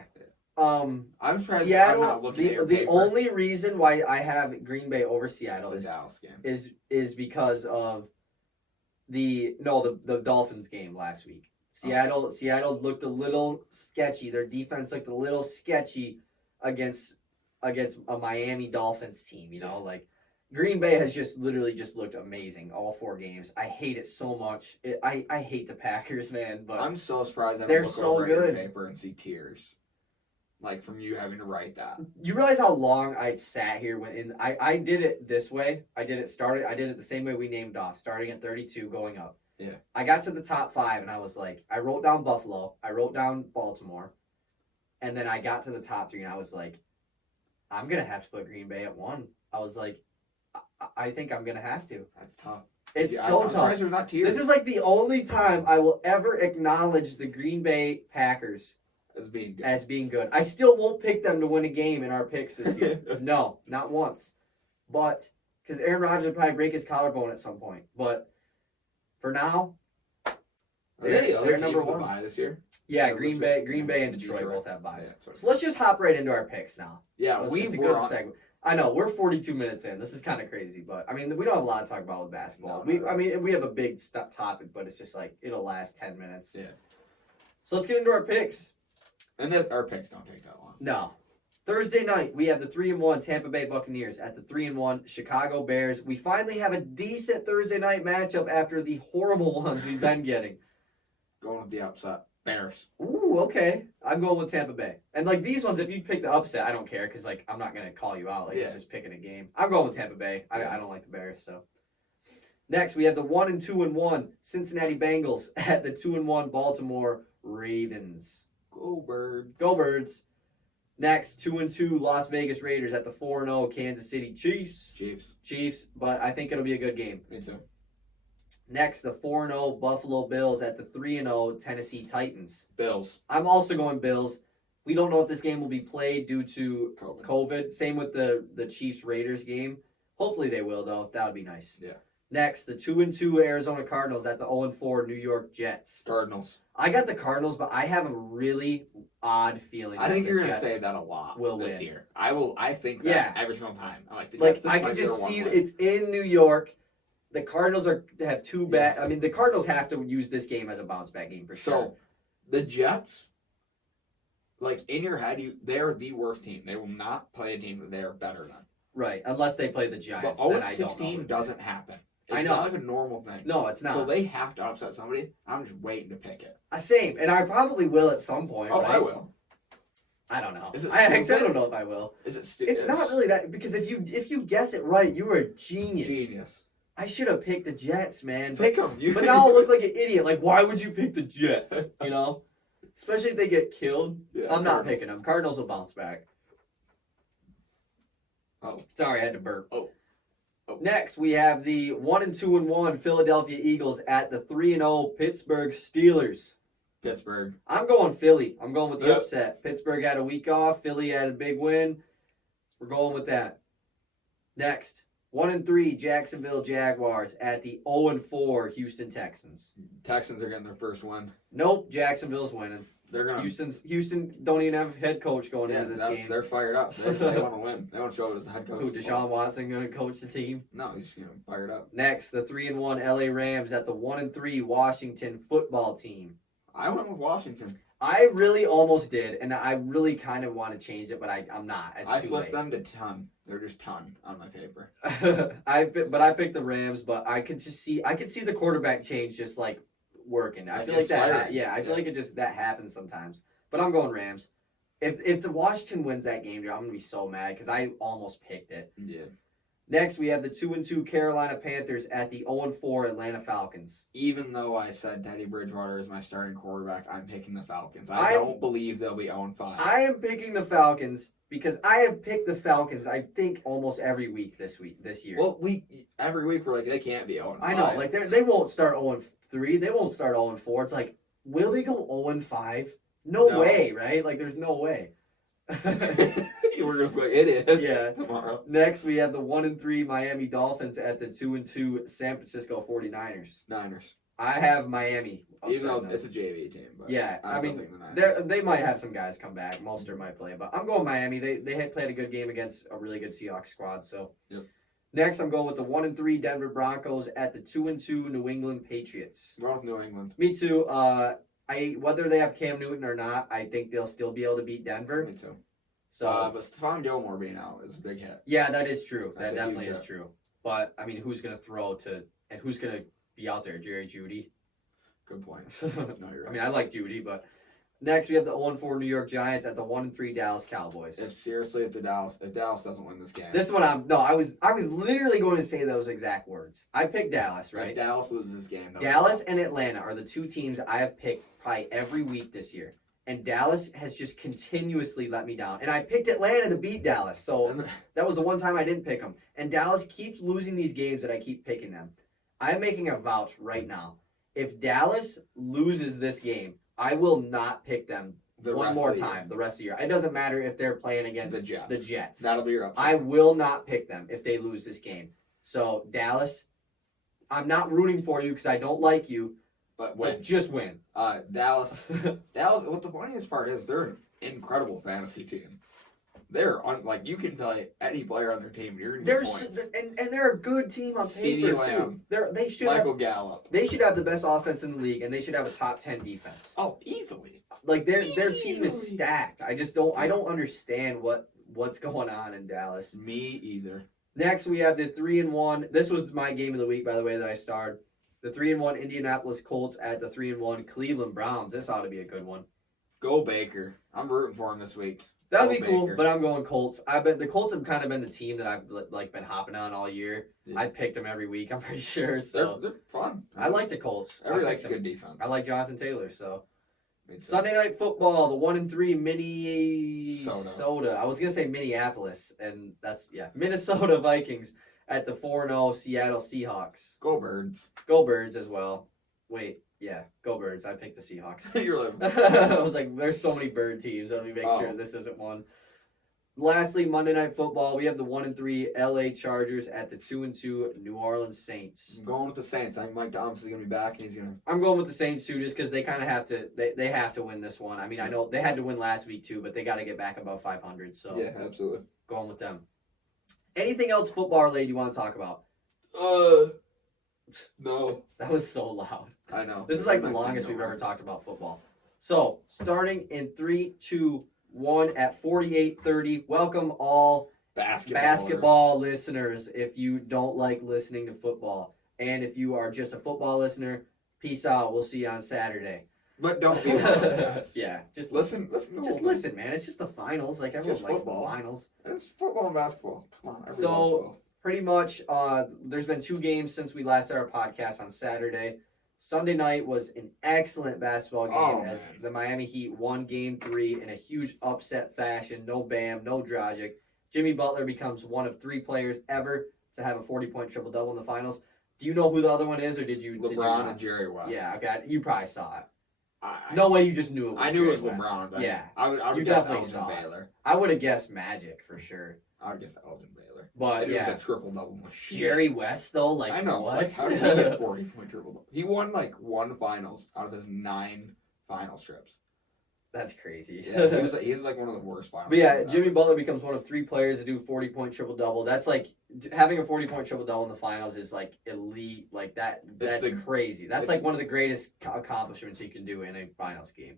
I'm surprised Seattle, I'm not looking at your the paper. only reason why I have Green Bay over Seattle is because of the Dolphins game last week. Seattle looked a little sketchy. Their defense looked a little sketchy against a Miami Dolphins team. Like Green Bay has literally looked amazing all 4 games. I hate it so much. I hate the Packers, man. But I'm so surprised I they're don't look so over good. at your paper and see tears. Like from you having to write that. You realize how long I'd sat here I did it this way. I did it the same way we named off, starting at 32, going up. Yeah. I got to the top 5 and I was like, I wrote down Buffalo, I wrote down Baltimore, and then I got to the top 3 and I was like, I'm gonna have to put Green Bay at 1. I was like, I think I'm gonna have to. That's tough. It's so tough. There's not tears. This is like the only time I will ever acknowledge the Green Bay Packers as being good. I still won't pick them to win a game in our picks this year. No, not once. But because Aaron Rodgers will probably break his collarbone at some point. But for now, they're number 1 bye this year. Yeah, Green Bay and Detroit both have buys. Yeah, so let's just hop right into our picks now. Yeah, it's a good segue. I know we're 42 minutes in. This is kind of crazy, but I mean we don't have a lot to talk about with basketball. We have a big topic, but it's just like it'll last 10 minutes. Yeah. So let's get into our picks. And our picks don't take that long. No. Thursday night, we have the 3-1 Tampa Bay Buccaneers at the 3-1 Chicago Bears. We finally have a decent Thursday night matchup after the horrible ones we've been getting. Going with the upset. Bears. Ooh, okay. I'm going with Tampa Bay. And like these ones, if you pick the upset, I don't care because like I'm not gonna call you out. Like it's just picking a game. I'm going with Tampa Bay. I don't like the Bears. So next, we have the 1-2-1 Cincinnati Bengals at the 2-1 Baltimore Ravens. Go Birds. Go Birds. Next, 2-2 Las Vegas Raiders at the 4-0 Kansas City Chiefs. Chiefs, but I think it'll be a good game. Me too. Next, the 4-0 Buffalo Bills at the 3-0 Tennessee Titans. Bills. I'm also going Bills. We don't know if this game will be played due to COVID. Same with the Chiefs Raiders game. Hopefully they will though. That would be nice. Yeah. Next, the 2-2 Arizona Cardinals at the 0-4 New York Jets. Cardinals. I got the Cardinals, but I have a really odd feeling. I think you're going to say that a lot this year. I think that every single time. I'm like, the Jets, I can just see that it's in New York. The Cardinals have 2 bad. I mean, the Cardinals have to use this game as a bounce back game for sure. So, the Jets, like in your head, they're the worst team. They will not play a team that they are better than. Right, unless they play the Giants. But 0-16 doesn't happen. It's not like a normal thing. No, it's not. So they have to upset somebody. I'm just waiting to pick it. Same, and I probably will at some point. Oh, right? I will. I don't know. Is it I don't know if I will. Is it stupid? It's not really that, because if you guess it right, you were a genius. Genius. I should have picked the Jets, man. Pick them. But now I'll look like an idiot. Like, why would you pick the Jets? You know? Especially if they get killed. Yeah, I'm not picking them. Cardinals will bounce back. Oh. Sorry, I had to burp. Oh. Next, we have the 1-2-1 Philadelphia Eagles at the 3-0 Pittsburgh Steelers. Pittsburgh. I'm going Philly. I'm going with the upset. Pittsburgh had a week off. Philly had a big win. We're going with that. Next, 1-3 Jacksonville Jaguars at the 0-4 Houston Texans. Texans are getting their first win. Nope, Jacksonville's winning. They're gonna. Houston don't even have a head coach going into this game. They're fired up. They want to win. They want to show it as a head coach. Who, Deshaun Watson going to coach the team? No, he's fired up. Next, the 3-1 LA Rams at the 1-3 Washington football team. I went with Washington. I really almost did, and I really kind of want to change it, but I'm not. I flipped them to ton. They're just ton on my paper. I picked the Rams, but I could see the quarterback change just like working. I feel like that. Yeah, I feel like that happens sometimes. But I'm going Rams. If the Washington wins that game, dude, I'm gonna be so mad because I almost picked it. Yeah. Next, we have the 2-2 Carolina Panthers at the 0-4 Atlanta Falcons. Even though I said Teddy Bridgewater is my starting quarterback, I'm picking the Falcons. I don't believe they'll be 0-5. I am picking the Falcons because I have picked the Falcons, I think, almost every week this year. Well, every week we're like, they can't be 0-5. I know, like they won't start 0-3. They won't start 0-4. It's like, will they go 0-5? No way, right? Like, there's no way. We're gonna play idiots. Yeah. Tomorrow. Next, we have the 1-3 Miami Dolphins at the 2-2 San Francisco 49ers. Niners. I have Miami. Even though it's a JV team, but yeah, I mean, they might have some guys come back. Mostert might play, but I'm going Miami. They had played a good game against a really good Seahawks squad. So, yep. Next, I'm going with the 1-3 Denver Broncos at the 2-2 New England Patriots. We're with New England. Me too. Whether they have Cam Newton or not, I think they'll still be able to beat Denver. Me too. So, but Stephon Gilmore being out is a big hit. Yeah, that is true. That definitely is true. But I mean, who's going to throw and who's going to be out there? Jerry Jeudy. Good point. No, you're right. I mean, I like Jeudy, but next we have the 0-4 New York Giants at the 1-3 Dallas Cowboys. If Dallas doesn't win this game, this one I was literally going to say those exact words. I picked Dallas, right? If Dallas loses this game. Dallas and Atlanta are the two teams I have picked probably every week this year. And Dallas has just continuously let me down. And I picked Atlanta to beat Dallas. So that was the one time I didn't pick them. And Dallas keeps losing these games that I keep picking them. I'm making a vouch right now. If Dallas loses this game, I will not pick them one more time the rest of the year. It doesn't matter if they're playing against the Jets. That'll be your upset. I will not pick them if they lose this game. So, Dallas, I'm not rooting for you because I don't like you. But just win. Dallas. What the funniest part is, they're an incredible fantasy team. They're you can play any player on their team. You're gonna get points. And they're a good team on paper too. They should Michael Gallup. They should have the best offense in the league, and they should have a top 10 defense. Oh, easily. Like their team is stacked. I don't understand what's going on in Dallas. Me either. Next, we have the 3-1. This was my game of the week, by the way, that I starred. The 3-1 Indianapolis Colts at the 3-1 Cleveland Browns. This ought to be a good one. Go Baker. I'm rooting for him this week. That would be cool, but I'm going Colts. The Colts have kind of been the team that I've been hopping on all year. Yeah. I picked them every week, I'm pretty sure. So they're fun. I like the Colts. Everybody likes a good defense. I like Jonathan Taylor. So Sunday Night Football, the 1-3 Minnesota. I was gonna say Minneapolis, and that's Minnesota Vikings at the 4-0 Seattle Seahawks. Go Birds. Go Birds as well. Wait. Yeah, go Birds. I picked the Seahawks. You're like, I was like, there's so many bird teams. Let me make sure this isn't one. Lastly, Monday Night Football. We have the 1-3 LA Chargers at the 2-2 New Orleans Saints. I'm going with the Saints. I think Mike Thomas is going to be back, and he's going to... I'm going with the Saints, too, just because they kind of have to... They have to win this one. I mean, I know they had to win last week, too, but they got to get back above 500, so... Yeah, absolutely. Going with them. Anything else football-related you want to talk about? No. That was so loud. I know. This is like the longest we've ever talked about football. So, starting in 3, 2, 1 at 48:30. Welcome all basketball listeners if you don't like listening to football. And if you are just a football listener, peace out. We'll see you on Saturday. But don't be one of those guys. Yeah, just listen. Just listen, man. It's just the finals. Like everyone likes the finals. It's football and basketball. Come on. So pretty much, there's been 2 games since we last had our podcast on Saturday. Sunday night was an excellent basketball game as the Miami Heat won Game 3 in a huge upset fashion. No Bam, no Dragic. Jimmy Butler becomes one of 3 players ever to have a 40-point triple-double in the finals. Do you know who the other one is, or did you? LeBron and Jerry West. Yeah, okay. You probably saw it. No way you just knew it was I knew Jerry it was LeBron. West. Yeah. I would definitely guess saw Baylor. I would have guessed Magic for sure. I would guess Elgin Baylor. But it was a triple-double machine. Jerry West, though? Like, I know. what? Like, how did he get a 40-point triple-double? He won, 1 finals out of his 9 finals trips. That's crazy. Yeah, he's one of the worst finals. But yeah, Jimmy Butler becomes one of 3 players to do 40-point triple-double. That's having a 40-point triple-double in the finals is elite. That's crazy. That's one of the greatest accomplishments you can do in a finals game.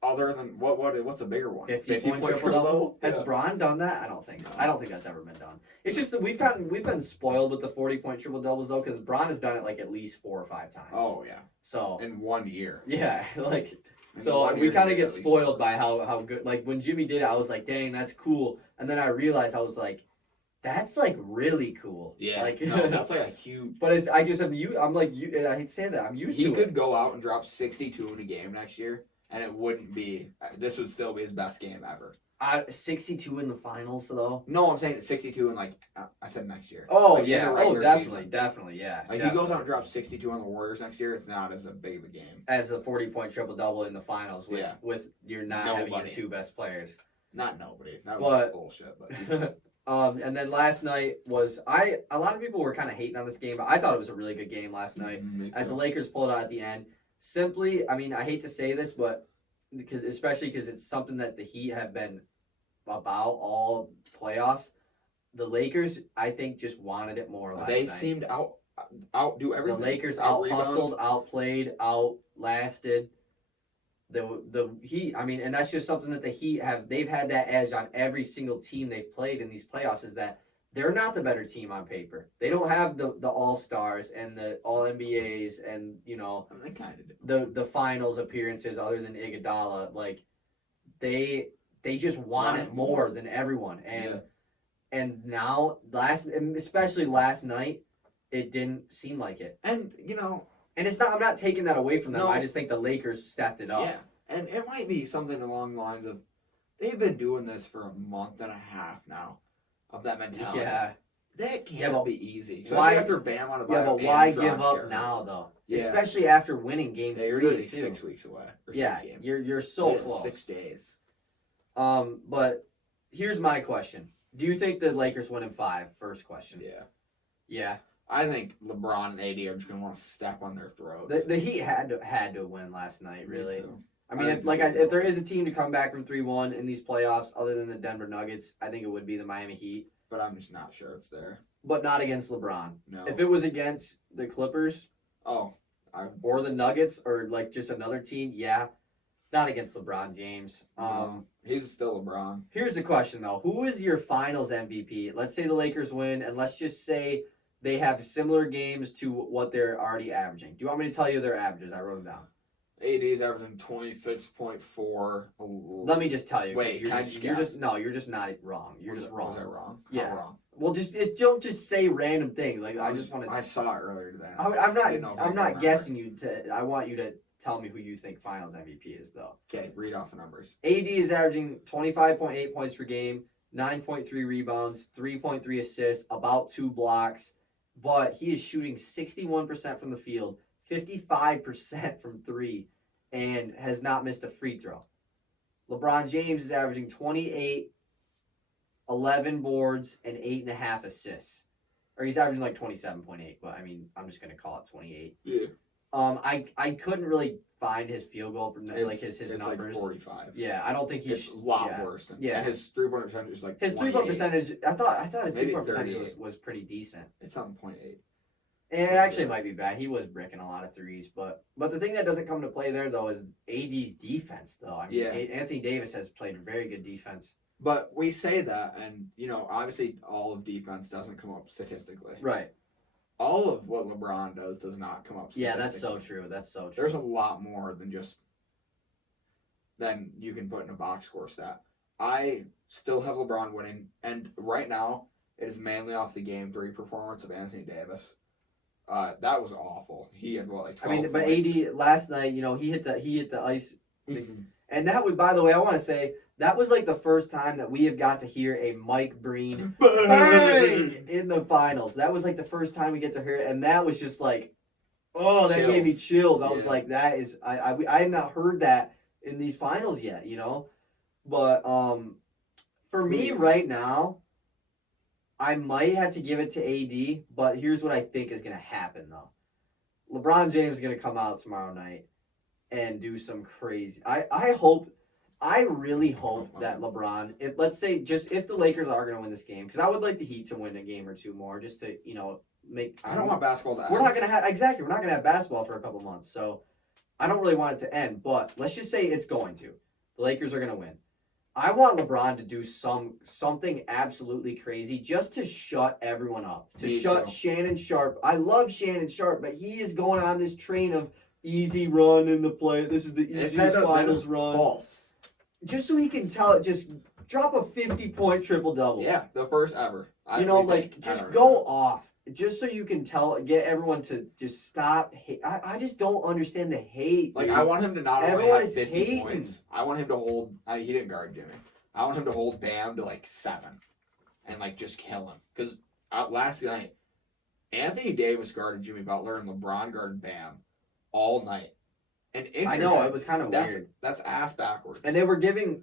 Other than what's a bigger one? 50-point triple-double? Has Bron done that? I don't think so. I don't think that's ever been done. It's just that we've been spoiled with the 40-point triple-doubles though, because Bron has done it at least 4 or 5 times. Oh yeah. So in 1 year. Yeah, So we kind of get spoiled by how good. When Jimmy did it, I was like, "Dang, that's cool." And then I realized I was like, "That's really cool." Yeah, that's a huge. But I hate to say that I'm used to it. He could go out and drop 62 in a game next year, and it wouldn't be. This would still be his best game ever. 62 in the finals, though. No, I'm saying 62 in I said next year. Oh yeah, definitely, yeah. He goes out and drops 62 on the Warriors next year. It's not as big of a game as a 40-point triple-double in the finals with you're not having your 2 best players. Not nobody. That was bullshit. But and then last night was a lot of people were kind of hating on this game, but I thought it was a really good game last night as the Lakers pulled out at the end. Simply, I mean, I hate to say this, but especially because it's something that the Heat have been about all playoffs. The Lakers, I think, just wanted it more last night. They seemed outdo everything. The Lakers out-hustled, outplayed, outlasted. The Heat, I mean, and that's just something that the Heat they've had that edge on every single team they've played in these playoffs, is that they're not the better team on paper. They don't have the All-Stars and the All-NBAs and, they kind of do. The finals appearances other than Iguodala. They just want it more than everyone. And now, especially last night, it didn't seem like it. And, and it's not, I'm not taking that away from them. No. I just think the Lakers stepped it up. Yeah. And it might be something along the lines of, they've been doing this for a month and a half now, of that mentality. Yeah. That can't be easy. Why after Bam on a Yeah, but why give up now, though? Yeah. Especially after winning Game 3, you're really 6 weeks away. Or 6 games. You're so close. 6 days. But here's my question. Do you think the Lakers win in 5? First question. Yeah. Yeah. I think LeBron and AD are just going to want to step on their throats. The Heat had to win last night, really. I mean, if there is a team to come back from 3-1 in these playoffs other than the Denver Nuggets, I think it would be the Miami Heat. But I'm just not sure it's there. But not against LeBron. No. If it was against the Clippers or the Nuggets or just another team, yeah. Not against LeBron James. He's still LeBron. Here's the question, though. Who is your finals MVP? Let's say the Lakers win, and let's just say they have similar games to what they're already averaging. Do you want me to tell you their averages? I wrote them down. AD is averaging 26.4. Let me just tell you. Wait, you're just not wrong. You're just wrong. Was I wrong? Yeah. How wrong? Well, don't just say random things. I saw it earlier today. I'm not guessing you. I want you to tell me who you think Finals MVP is, though. Okay, read off the numbers. AD is averaging 25.8 points per game, 9.3 rebounds, 3.3 assists, about 2 blocks, but he is shooting 61% from the field, 55% from 3, and has not missed a free throw. LeBron James is averaging 28, 11 boards, and 8.5 assists. Or he's averaging 27.8, but I mean, I'm just going to call it 28. Yeah. I couldn't really find his field goal from his it's numbers. 45. Yeah, I don't think he's a lot worse. And his 3-point percentage is his 3-point percentage. I thought his 3-point percentage was pretty decent. It's on 0.8. It actually might be bad. He was bricking a lot of threes, but the thing that doesn't come to play there though is AD's defense. Though I mean, Anthony Davis has played very good defense. But we say that, and obviously all of defense doesn't come up statistically. Right. all of what LeBron does not come up. Yeah, that's so true. That's so true. There's a lot more than you can put in a box score stat. I still have LeBron winning, and right now it is mainly off the Game 3 performance of Anthony Davis. That was awful. He had what, like 12 but AD last night, he hit the ice, and that was, by the way, I want to say that was like the first time that we have got to hear a Mike Breen bang in the finals. That was like the first time we get to hear it, and that was just like, that chills. Gave me chills. I was like, that is, I had not heard that in these finals yet, but for me right now, I might have to give it to AD, but here's what I think is going to happen, though. LeBron James is going to come out tomorrow night and do some crazy... I really hope that LeBron... Let's say, just if the Lakers are going to win this game, because I would like the Heat to win a game or two more, just to, make... I don't want basketball to end. We're not going to have... Exactly, we're not going to have basketball for a couple months, so I don't really want it to end, but let's just say it's going to. The Lakers are going to win. I want LeBron to do something absolutely crazy just to shut everyone up. Shannon Sharp. I love Shannon Sharp, but he is going on this train of easy run in the play. This is the easiest finals run. False. Just so he can tell it, just drop a 50-point triple-double. Yeah, the first ever. Just go off. Just so you can get everyone to just stop. I just don't understand the hate. Like, I want him to not only have 50 points. I want him to hold. He didn't guard Jimmy. I want him to hold Bam to like 7, and like just kill him. Because last night, Anthony Davis guarded Jimmy Butler and LeBron guarded Bam all night. And I know it was kind of weird. That's ass backwards. And they were giving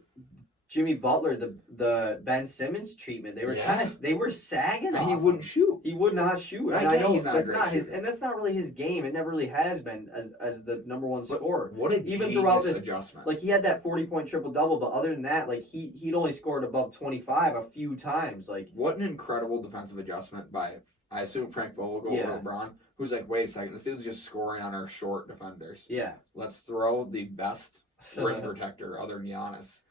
Jimmy Butler the Ben Simmons treatment. They were they were sagging. And he wouldn't shoot. He would not shoot. And I know that's not his, and that's not really his game. It never really has been as the number one scorer. What a even throughout this adjustment. Like, he had that 40-point triple double, but other than that, like he'd only scored above 25 a few times. Like, what an incredible defensive adjustment by, I assume, Frank Vogel or LeBron, who's like, wait a second, this dude's just scoring on our short defenders. Yeah, let's throw the best rim protector other than Giannis.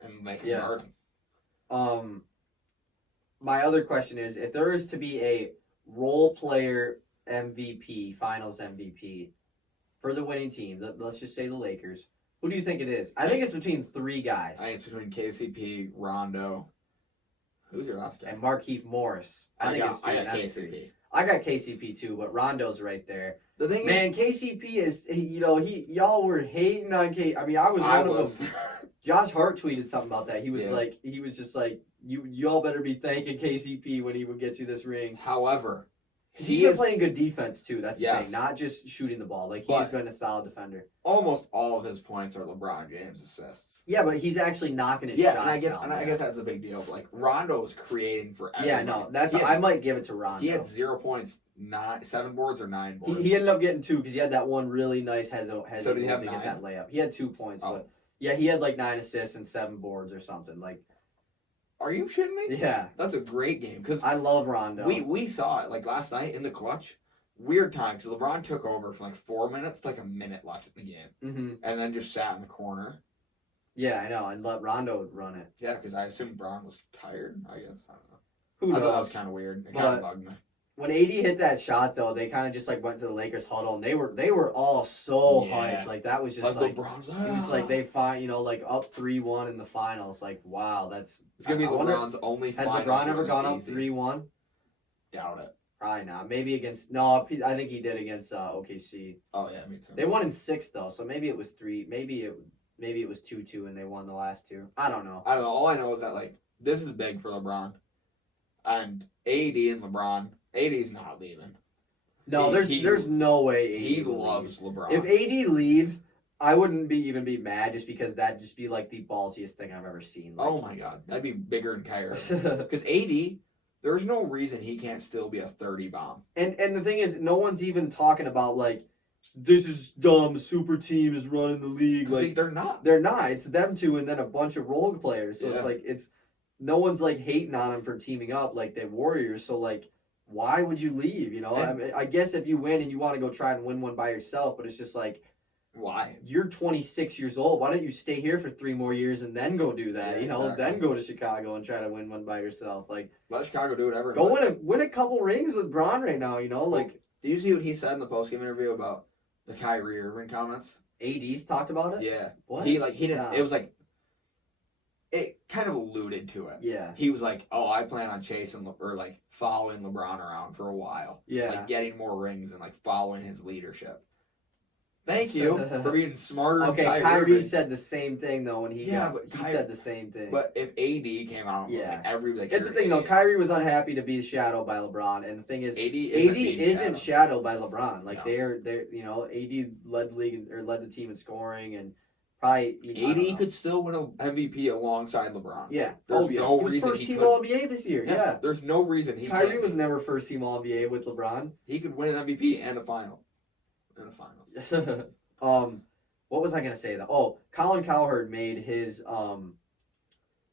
And make him guard him. My other question is, if there is to be a role player MVP, finals MVP, for the winning team, let's just say the Lakers, who do you think it is? I think it's between 3 guys. I think it's between KCP, Rondo. Who's your last guy? And Markieff Morris. I got KCP. I got KCP too, but Rondo's right there. The thing KCP is, y'all were hating on K. I mean, I was one of them. Josh Hart tweeted something about that. He was he was just like, y'all better be thanking KCP when he would get you this ring. However, he's been playing good defense too. That's the thing, not just shooting the ball. Like, he's been a solid defender. Almost all of his points are LeBron James assists. Yeah, but he's actually knocking his shots down. I guess that's a big deal. But like, Rondo is creating for everybody. Yeah, no, I might give it to Rondo. He had 0 points, 7 boards or 9 boards. He ended up getting 2 because he had that one really nice So did he have 9? Get that layup. He had 2 points, but yeah, he had like 9 assists and 7 boards or something. Like, are you shitting me? Yeah, that's a great game because I love Rondo. We saw it like last night in the clutch. Weird time because LeBron took over for like 4 minutes, like a minute left in the game, and then just sat in the corner. Yeah, I know, and let Rondo run it. Yeah, because I assumed Bron was tired. I guess I don't know. Who knows? I thought that was kind of weird. It kind of bugged me. When AD hit that shot, though, they kind of just like went to the Lakers huddle, and they were all so hyped. Like, that was just like LeBron's, it was like they like up 3-1 in the finals. Like, wow, it's gonna be LeBron's only. Has LeBron ever gone up 3-1? Doubt it. Probably not. Maybe against I think he did against OKC. Oh yeah, me too. They won in 6 though, so maybe it was 3. Maybe it was 2-2 and they won the last 2. I don't know. All I know is that like this is big for LeBron, and AD and LeBron. AD's not leaving. No, there's no way AD he loves LeBron. If AD leaves, I wouldn't even be mad just because that'd just be like the ballsiest thing I've ever seen. Like, oh my god, that'd be bigger than Kyrie. Because AD, there's no reason he can't still be a 30 bomb. And the thing is, no one's even talking about like, this is dumb. Super team is running the league. Like, they're not. They're not. It's them two and then a bunch of role players. So it's no one's like hating on him for teaming up like the Warriors. So like, why would you leave? I mean, I guess if you win and you want to go try and win one by yourself, but it's just like, Why? You're 26 years old. Why don't you stay here for 3 more years and then go do that? Exactly. Then go to Chicago and try to win one by yourself. Like, let Chicago do whatever. Go win a couple rings with Braun right now. Like. Do you see what he said in the postgame interview about the Kyrie Irving comments? AD's talked about it. Yeah. What? He didn't. Nah. It was like. It kind of alluded to it. Yeah. He was like, "Oh, I plan on chasing or like following LeBron around for a while. Yeah. Like getting more rings and like following his leadership." Thank you for being smarter. Okay, than Kyrie said the same thing though when he said the same thing. But if AD came out, it's the thing though. Kyrie was unhappy to be shadowed by LeBron, and the thing is, AD isn't shadowed by LeBron. Like they're AD led the league or led the team in scoring and. Probably AD could still win an MVP alongside LeBron. Yeah, there's no reason he was first team All NBA this year. Yeah, there's no reason Kyrie was never first team All NBA with LeBron. He could win an MVP and a final. What was I gonna say though? Oh, Colin Cowherd made his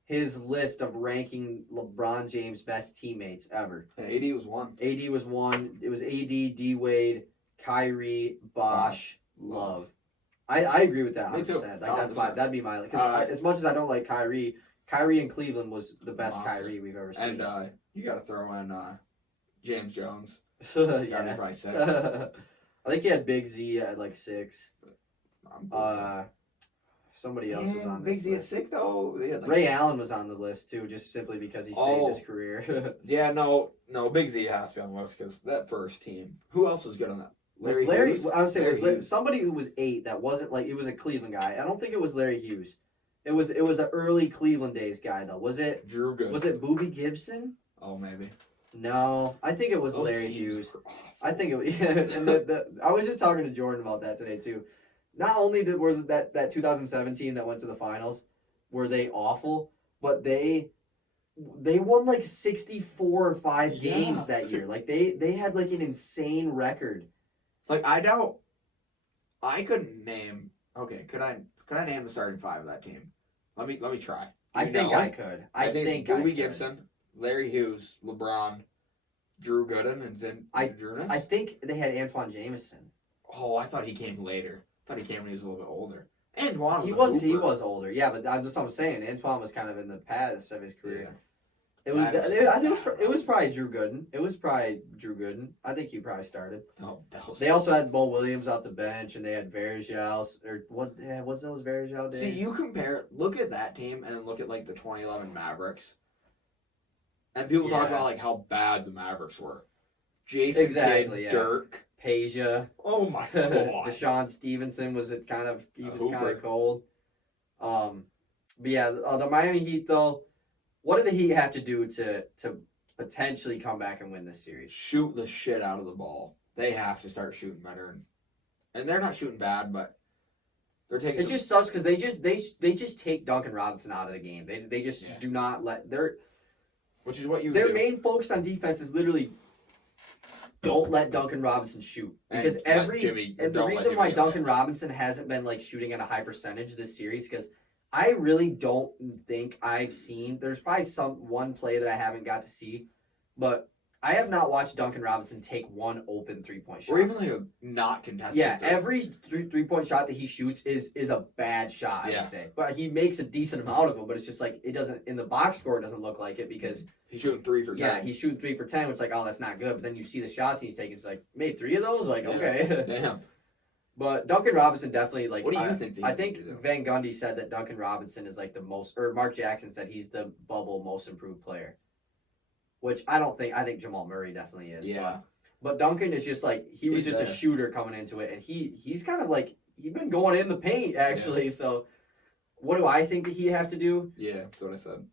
list of ranking LeBron James' best teammates ever. And AD was one. AD was one. It was AD, D Wade, Kyrie, Bosh, Love. I agree with that 100%. Like that'd be my because as much as I don't like Kyrie in Cleveland was the best Kyrie we've ever seen. And you got to throw in James Jones. Yeah, probably 6. I think he had Big Z at like 6. Somebody else was on this Big Z at 6 though. Ray Allen was on the list too, just simply because he saved his career. Yeah, no, Big Z has to be on the list because that first team. Who else was good on that? Larry I would say was somebody who was 8 that wasn't like it was a Cleveland guy. I don't think it was Larry Hughes. It was an early Cleveland days guy though. Was it Drew Gooden? Was it Boobie Gibson? Oh, maybe. No, I think it was Larry Hughes. I think it was. Yeah, and I was just talking to Jordan about that today too. Not only was that 2017 that went to the finals, were they awful, but they won like 64 or 5 games that year. Like they had like an insane record. Like I couldn't name. Okay, could I name the starting 5 of that team? Let me try. I think I could. I think Boobie Gibson, Larry Hughes, LeBron, Drew Gooden, and Zydrunas. I think they had Antoine Jameson. Oh, I thought he came later. I thought he came when he was a little bit older. Antoine he was older. Yeah, but that's what I'm saying. Antoine was kind of in the past of his career. Yeah. I think it was probably Drew Gooden. I think he probably started. Oh, they also had Mo Williams out the bench, and they had Varejao. Or what? Yeah, what's those Varejao days? See, you look at that team, and look at like the 2011 Mavericks, and people talk about like how bad the Mavericks were. Jason Kidd, Dirk, Peja. Oh my god. Deshaun Stevenson was kind of cold. But yeah, the Miami Heat though. What do the Heat have to do to potentially come back and win this series? Shoot the shit out of the ball. They have to start shooting better, and they're not shooting bad, but they're taking. It just sucks because they just take Duncan Robinson out of the game. They just do not let which is what you. Their main focus on defense is literally don't let Duncan Robinson shoot because the reason why Duncan Robinson hasn't been like shooting at a high percentage this series because. I really don't think I've seen. There's probably one play that I haven't got to see, but I have not watched Duncan Robinson take one open 3-point shot. Or even like a not contested. Yeah, every 3-point shot that he shoots is a bad shot, I would say. But he makes a decent amount of them, but it's just like it doesn't in the box score it doesn't look like it because he's shooting 3 for 10. Yeah, he's shooting 3 for 10, which is like, oh, that's not good. But then you see the shots he's taking, it's like made 3 of those? Like, okay. Damn. But Duncan Robinson definitely like. What do you think? I think Van Gundy said that Duncan Robinson is like the most, or Mark Jackson said he's the bubble most improved player. Which I don't think. I think Jamal Murray definitely is. Yeah. But Duncan is just like he was just a shooter coming into it, and he's kind of like he's been going in the paint actually. Yeah. So, what do I think that he have to do? Yeah, that's what I said.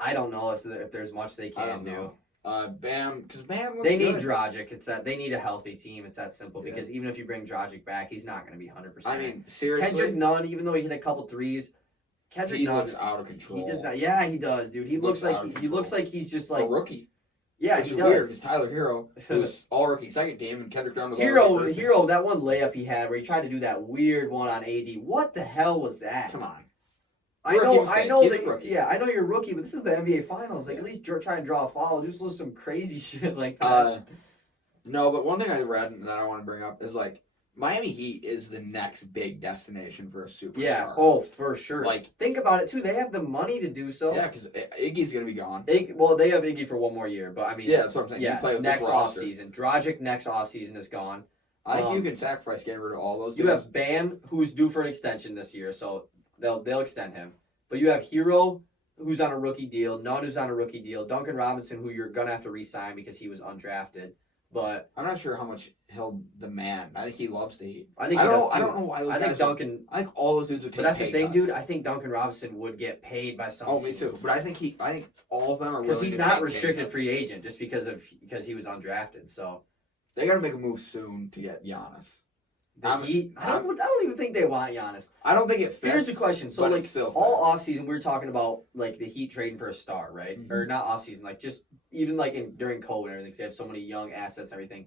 I don't know if there's much they can do. Bam, because Bam. They need Dragic. They need a healthy team. It's that simple. Because even if you bring Dragic back, he's not going to be 100%. I mean, seriously. Kendrick Nunn, even though he hit a couple threes, Nunn looks out of control. He does not. Yeah, he does, dude. He looks like he's just like a rookie. Yeah, which he is does. Weird because Tyler Hero was all rookie second team, and Kendrick Nunn was Hero. That one layup he had where he tried to do that weird one on AD. What the hell was that? Come on. I know that. Yeah, I know you're a rookie, but this is the NBA Finals. Like, at least try and draw a foul. Just some crazy shit like that. No, but one thing I read that I want to bring up is like Miami Heat is the next big destination for a superstar. Yeah. Oh, for sure. Like, think about it too. They have the money to do so. Yeah, because Iggy's gonna be gone. Well, they have Iggy for one more year, but I mean, yeah, that's what I'm saying. Yeah, you play with next this roster. offseason. Dragic next offseason is gone. I think you can sacrifice getting rid of all those. You have Bam, who's due for an extension this year, so they'll extend him. But you have Hero, who's on a rookie deal. Nunn, who's on a rookie deal. Duncan Robinson, who you're gonna have to re-sign because he was undrafted. But I'm not sure how much he'll demand. I think he loves the Heat. I think he does too. I don't know why those I guys think Duncan. I think all those dudes would take. But that's the thing, cuts. dude. I think Duncan Robinson would get paid by some. Oh, me too. But I think all of them are because willing he's to not take restricted pay free agent just because he was undrafted. So they got to make a move soon to get Giannis. I don't even think they want Giannis. I don't think it fits. Here's the question. So like still all offseason we were talking about like the Heat trading for a star, right? Mm-hmm. Or not offseason, like just even like during COVID and everything, because they have so many young assets and everything.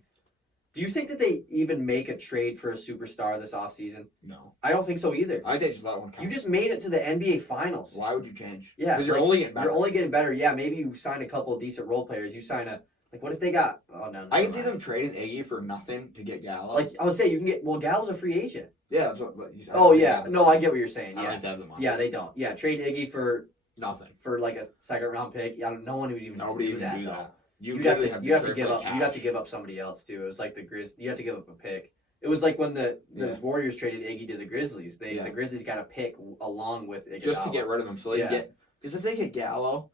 Do you think that they even make a trade for a superstar this offseason? No. I don't think so either. I think that one. You just made it to the NBA Finals. Why would you change? Yeah. Because you're only getting better. You're only getting better. Yeah, maybe you sign a couple of decent role players. You sign a like what if they got no. I can see them trading Iggy for nothing to get Gallo. Like I would say you can get Gallo's a free agent. Yeah, that's what you said. Oh yeah. No, I get what you're saying. I Yeah. don't think that's the Yeah, they don't. Yeah, trade Iggy for nothing. For like a second round pick. Yeah, no one would even do that though. You have to give up somebody else too. It was like the you have to give up a pick. It was like when the Warriors traded Iggy to the Grizzlies. The Grizzlies got a pick along with Iggy just to get rid of him. So they get because if they get Gallo,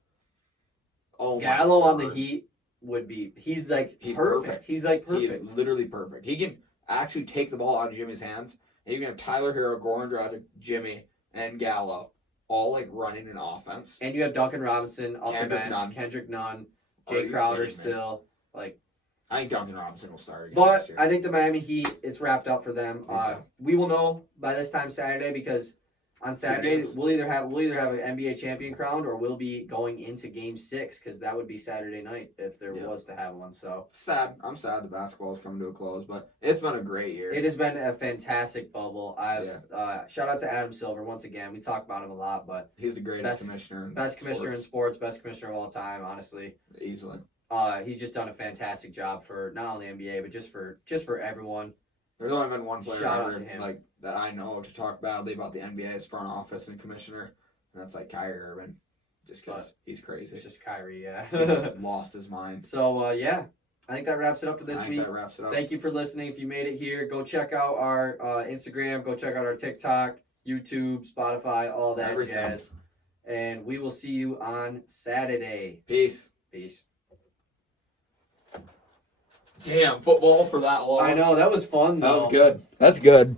Gallo on the Heat would be he's perfect. He's like perfect. He is literally perfect. He can actually take the ball out of Jimmy's hands, and you can have Tyler Hero, Goran Dragic, Jimmy, and Gallo all like running an offense. And you have Duncan Robinson off the bench, Kendrick Nunn. Jay Crowder still like. I think Duncan Robinson will start again. But I think the Miami Heat, it's wrapped up for them. We will know by this time Saturday because on Saturday we'll either have an NBA champion crowned or we'll be going into Game 6 because that would be Saturday night if there was to have one. So sad. I'm sad the basketball is coming to a close, but it's been a great year. It has been a fantastic bubble. Shout out to Adam Silver once again. We talk about him a lot, but he's the greatest commissioner. Best commissioner in sports, best commissioner of all time, honestly. Easily. He's just done a fantastic job for not only NBA but just for everyone. There's only been one player Shout out to him. That I know to talk badly about the NBA's front office and commissioner, and that's like Kyrie Irving, just because he's crazy. It's just Kyrie, yeah. He's just lost his mind. So I think that wraps it up for this week. That wraps it up. Thank you for listening. If you made it here, go check out our Instagram, go check out our TikTok, YouTube, Spotify, all that jazz. And we will see you on Saturday. Peace. Damn, football for that long. I know, that was fun though. That was good. That's good.